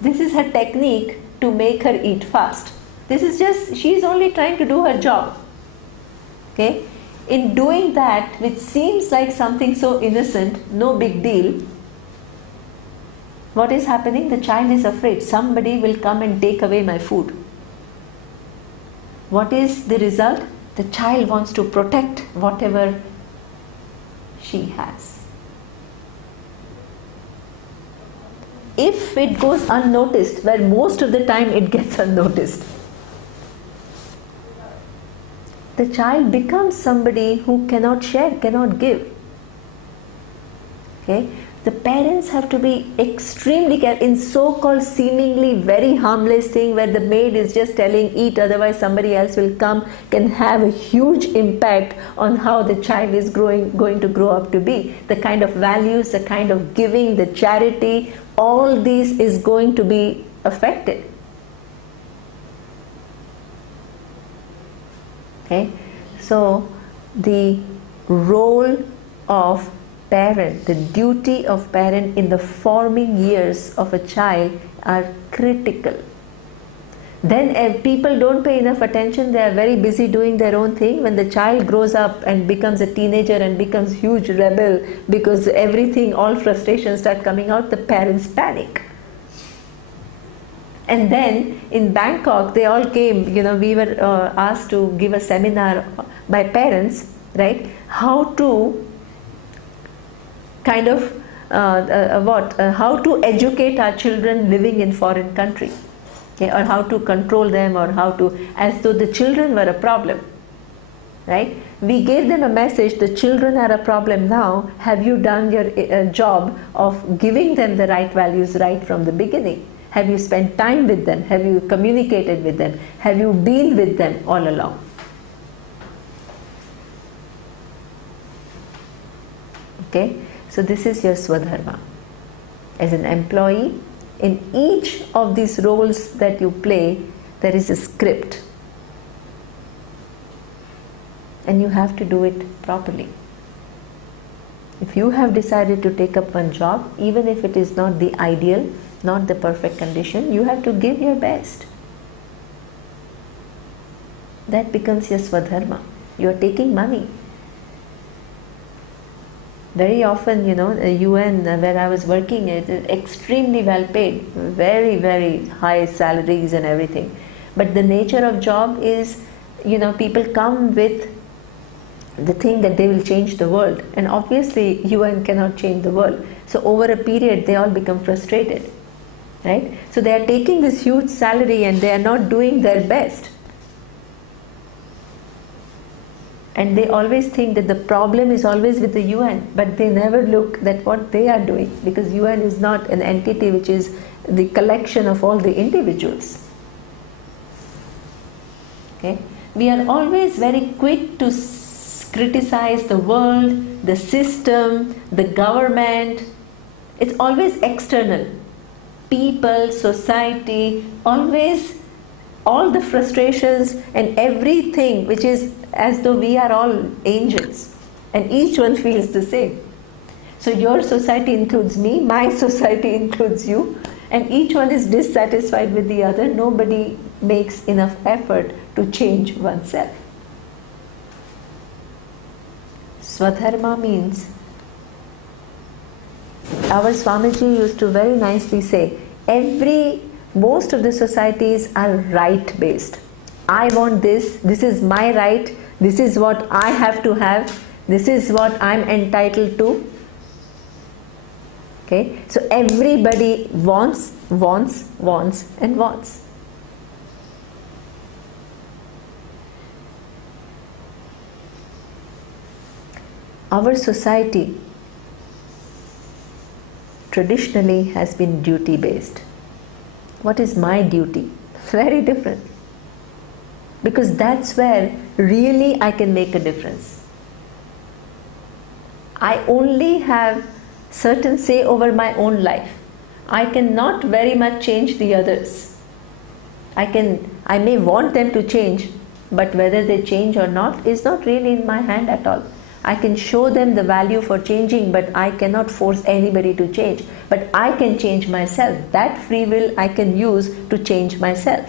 This is her technique to make her eat fast. This is just, she is only trying to do her job, okay? In doing that, which seems like something so innocent, no big deal, what is happening? The child is afraid somebody will come and take away my food. What is the result? The child wants to protect whatever she has. If it goes unnoticed, where most of the time it gets unnoticed, the child becomes somebody who cannot share, cannot give. Okay? The parents have to be extremely careful in so-called seemingly very harmless thing where the maid is just telling eat, otherwise somebody else will come, can have a huge impact on how the child is going to grow up to be. The kind of values, the kind of giving, the charity, all these is going to be affected. Okay? So the role of parent, the duty of parent in the forming years of a child are critical. Then if people don't pay enough attention, they are very busy doing their own thing. When the child grows up and becomes a teenager and becomes huge rebel because everything, all frustrations start coming out, the parents panic. And then in Bangkok, they all came, you know, we were asked to give a seminar by parents, right? How to kind of, how to educate our children living in foreign country. Okay, or how to control them, or how to, as though the children were a problem, right? We gave them a message, the children are a problem now, have you done your job of giving them the right values right from the beginning? Have you spent time with them? Have you communicated with them? Have you been with them all along? Okay, so this is your Swadharma. As an employee, in each of these roles that you play, there is a script. And you have to do it properly. If you have decided to take up one job, even if it is not the ideal, not the perfect condition, you have to give your best. That becomes your Swadharma. You are taking money. Very often, you know, the UN where I was working, it is extremely well paid, very, very high salaries and everything. But the nature of job is, you know, people come with the thing that they will change the world. And obviously, UN cannot change the world. So over a period, they all become frustrated. right? So they are taking this huge salary and they are not doing their best. And they always think that the problem is always with the UN, but they never look at what they are doing, because UN is not an entity which is the collection of all the individuals. Okay? We are always very quick to criticize the world, the system, the government. It's always external. People, society, always all the frustrations and everything, which is as though we are all angels and each one feels the same. So your society includes me, my society includes you, and each one is dissatisfied with the other. Nobody makes enough effort to change oneself. Swadharma means, our Swamiji used to very nicely say, most of the societies are right based. I want this, this is my right, this is what I have to have, this is what I'm entitled to. Okay, so everybody wants, wants, wants and wants. Our society traditionally has been duty based. What is my duty? Very different. Because that's where really I can make a difference. I only have certain say over my own life. I cannot very much change the others. I may want them to change, but whether they change or not is not really in my hand at all. I can show them the value for changing, but I cannot force anybody to change. But I can change myself. That free will I can use to change myself.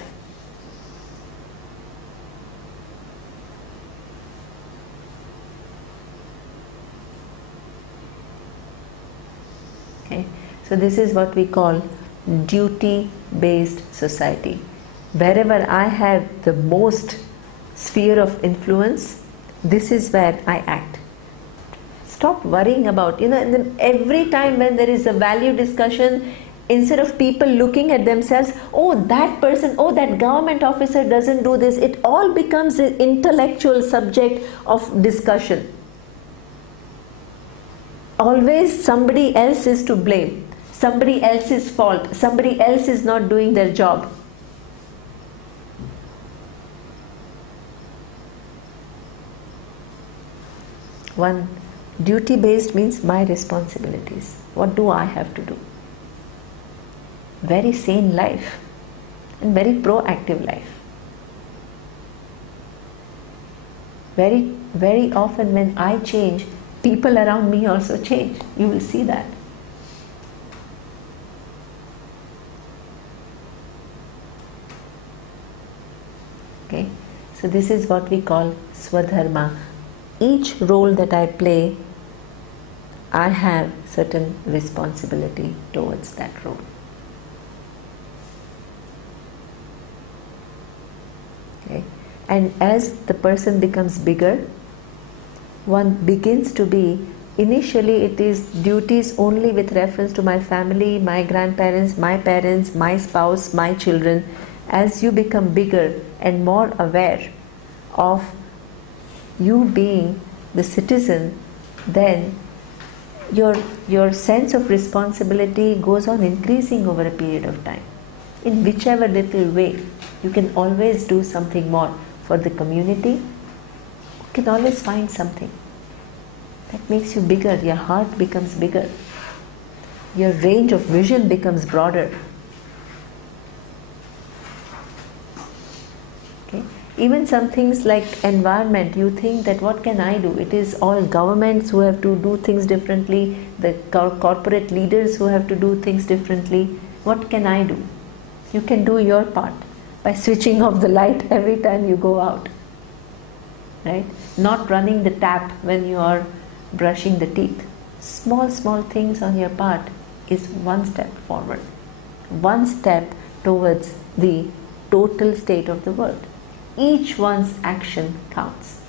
Okay. So this is what we call duty-based society. Wherever I have the most sphere of influence, this is where I act. Stop worrying about, every time when there is a value discussion, instead of people looking at themselves, oh that person, oh that government officer doesn't do this, it all becomes an intellectual subject of discussion. Always somebody else is to blame, somebody else's fault, somebody else is not doing their job. One, duty-based means my responsibilities. What do I have to do? Very sane life and very proactive life. Very, very often when I change, people around me also change. You will see that. Okay, so this is what we call Swadharma. Each role that I play, I have certain responsibility towards that role. Okay. And as the person becomes bigger, one begins to be, initially it is duties only with reference to my family, my grandparents, my spouse, my children. As you become bigger and more aware of you being the citizen, then your sense of responsibility goes on increasing over a period of time. In whichever little way, you can always do something more for the community. You can always find something that makes you bigger. Your heart becomes bigger. Your range of vision becomes broader. Okay? Even some things like environment, you think that what can I do? It is all governments who have to do things differently, the corporate leaders who have to do things differently. What can I do? You can do your part by switching off the light every time you go out. Right? Not running the tap when you are brushing the teeth. Small things on your part is one step forward. One step towards the total state of the world. Each one's action counts.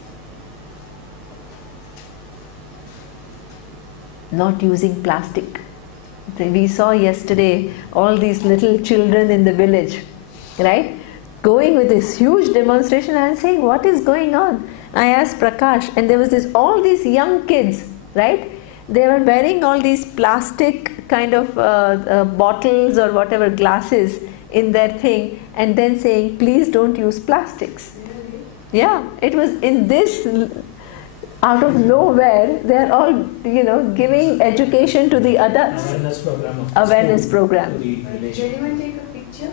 Not using plastic. We saw yesterday all these little children in the village, right? Going with this huge demonstration and saying, what is going on? I asked Prakash, and there was all these young kids, right? They were wearing all these plastic kind of bottles or whatever, glasses in their thing, and then saying, please don't use plastics. Yeah, it was in this, out of nowhere, they are all, giving education to the adults. Awareness program. Awareness program. Did anyone take a picture?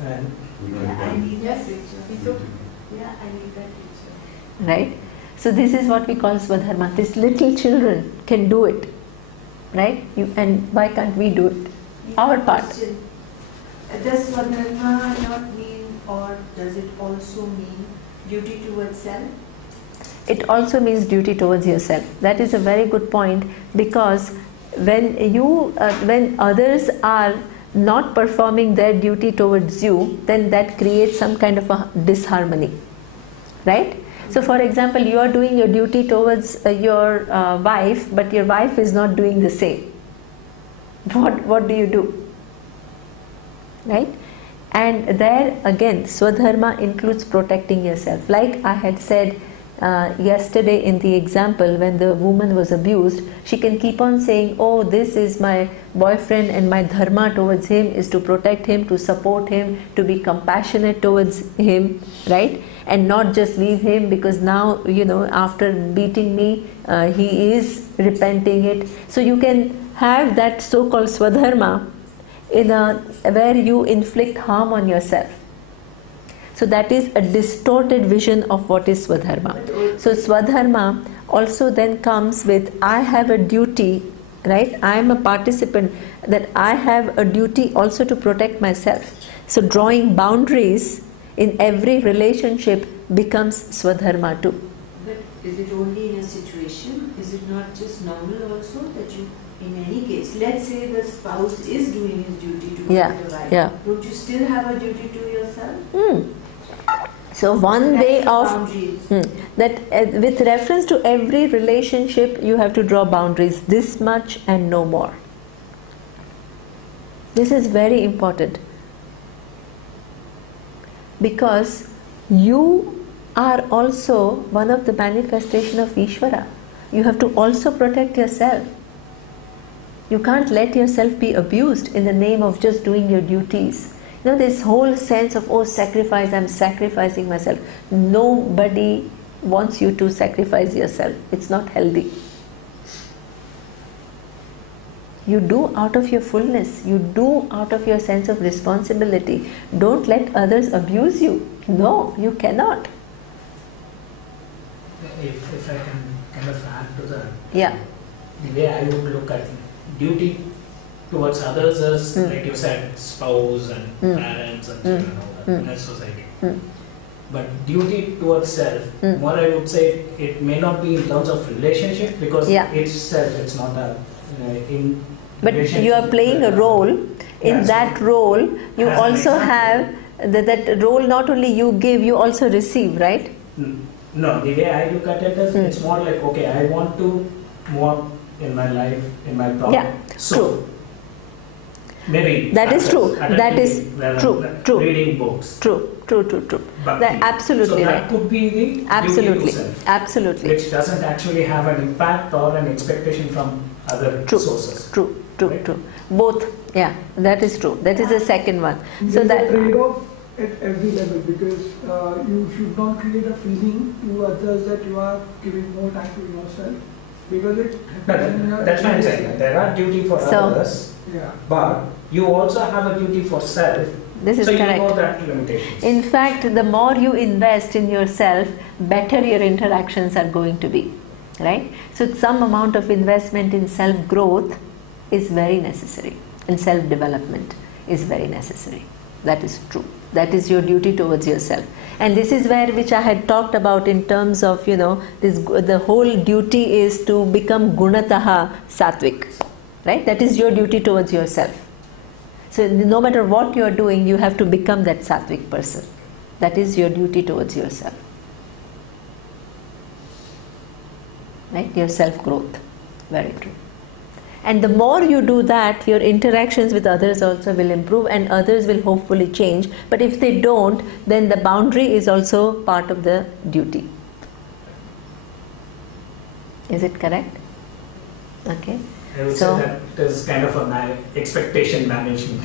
And I need that picture. Yeah, I need that picture. Right? So this is what we call Swadharma. These little children can do it. Right? And why can't we do it? Our part. Does Swadharma not mean, or does it also mean duty towards self? It also means duty towards yourself. That is a very good point, because when others are not performing their duty towards you, then that creates some kind of a disharmony, right? So for example, you are doing your duty towards your wife, but your wife is not doing the same. What do you do? Right? And there again, Swadharma includes protecting yourself. Like I had said yesterday in the example, when the woman was abused, she can keep on saying, oh, this is my boyfriend and my dharma towards him is to protect him, to support him, to be compassionate towards him, right? And not just leave him because now, after beating me, he is repenting it. So you can have that so-called Swadharma where you inflict harm on yourself. So that is a distorted vision of what is Swadharma. So Swadharma also then comes with, I have a duty, right? I am a participant, that I have a duty also to protect myself. So drawing boundaries in every relationship becomes Swadharma too. But is it only in a situation? Is it not just normal also that you, in any case, let's say the spouse is doing his duty towards the wife, don't you still have a duty to yourself? So one way of that with reference to every relationship, you have to draw boundaries, this much and no more. This is very important, because you are also one of the manifestation of Ishvara. You have to also protect yourself. You can't let yourself be abused in the name of just doing your duties. This whole sense of, oh, sacrifice, I'm sacrificing myself. Nobody wants you to sacrifice yourself. It's not healthy. You do out of your fullness. You do out of your sense of responsibility. Don't let others abuse you. No, you cannot. If I can kind of add to that. Yeah. The way I would look at duty towards others is, like you said, spouse and parents and children and all that in a society. But duty towards self, more I would say, it may not be in terms of relationship, because it's self, it's not a but you are playing a role. In that role, you also have that role. Not only you give, you also receive, right? No, the way I look at it is, it's more like, okay, I want to move up in my life, in my problem. Yeah, so, true. Maybe that is true. That is true. Reading books. True. That absolutely so right. That could be the absolutely, duty to self, absolutely. which doesn't actually have an impact or an expectation from other sources. True. Both. Yeah, that is true. That is the second one. So that trade-off at every level, because you should not create a feeling to others that you are giving more time to yourself, because that's what I'm saying. There are duty for others, but you also have a duty for self. This is correct. You know that limitations. In fact, the more you invest in yourself, better your interactions are going to be, right? So some amount of investment in self-growth is very necessary, and self-development is very necessary. That is true. That is your duty towards yourself. And this is where, which I had talked about in terms of, the whole duty is to become gunataha sattvic, right? That is your duty towards yourself. So no matter what you are doing, you have to become that sattvic person. That is your duty towards yourself. Right? Your self-growth. Very true. And the more you do that, your interactions with others also will improve and others will hopefully change. But if they don't, then the boundary is also part of the duty. Is it correct? Okay. I would So- say that is kind of a expectation management.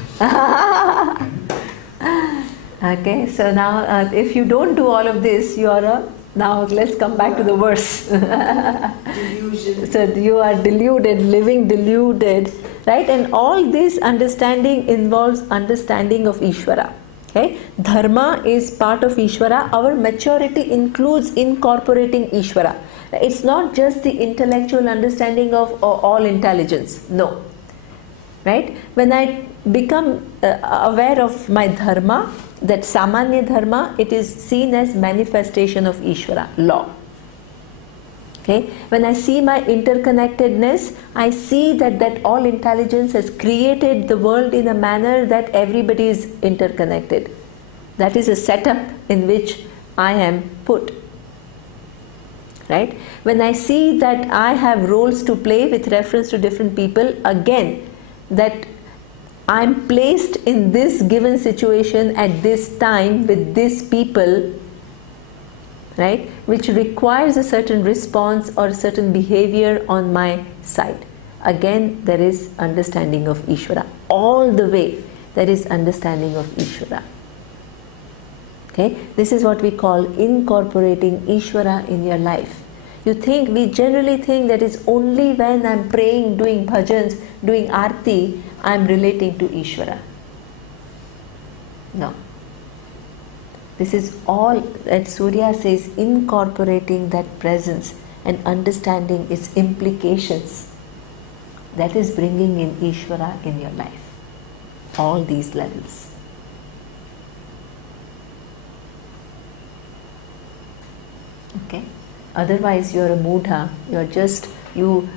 Okay, so now if you don't do all of this, you are now let's come back to the verse. Delusion. So you are deluded, living deluded, right? And all this understanding involves understanding of Ishvara. Okay, dharma is part of Ishvara. Our maturity includes incorporating Ishvara. It's not just the intellectual understanding of all intelligence. No, right? When I become aware of my dharma, that samanya dharma, it is seen as manifestation of Ishvara, law. Okay? When I see my interconnectedness, I see that all intelligence has created the world in a manner that everybody is interconnected. That is a setup in which I am put. Right? When I see that I have roles to play with reference to different people, again, that I am placed in this given situation at this time with these people, right, which requires a certain response or certain behavior on my side. Again, there is understanding of Ishvara. All the way, there is understanding of Ishvara. Okay, this is what we call incorporating Ishvara in your life. We generally think that it's only when I'm praying, doing bhajans, doing arti, I'm relating to Ishvara. No. This is all that Surya says, incorporating that presence and understanding its implications. That is bringing in Ishvara in your life. All these levels. Okay? Otherwise, you're a mudha. You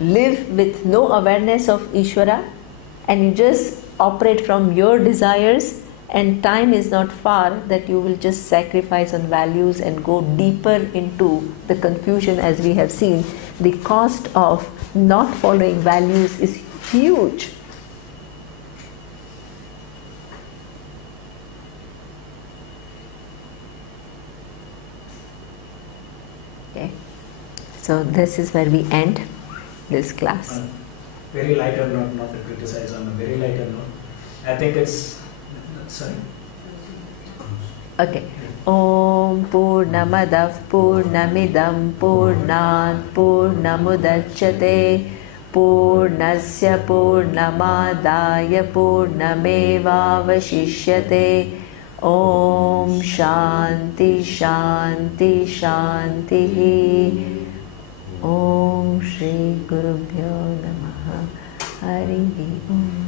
live with no awareness of Ishvara and you just operate from your desires, and time is not far that you will just sacrifice on values and go deeper into the confusion. As we have seen, the cost of not following values is huge. Okay, so this is where we end this class. Very lighter note, not to criticize, on a very lighter note. I think it's, sorry. Okay. Om Purnamadav Purnamidam Purnat Purnamudachyate Purnasya Purnamadaya Purnamevavashishyate. Om Shanti Shanti Shanti. Om Shri Gurubhyo Namaha. Hari Om.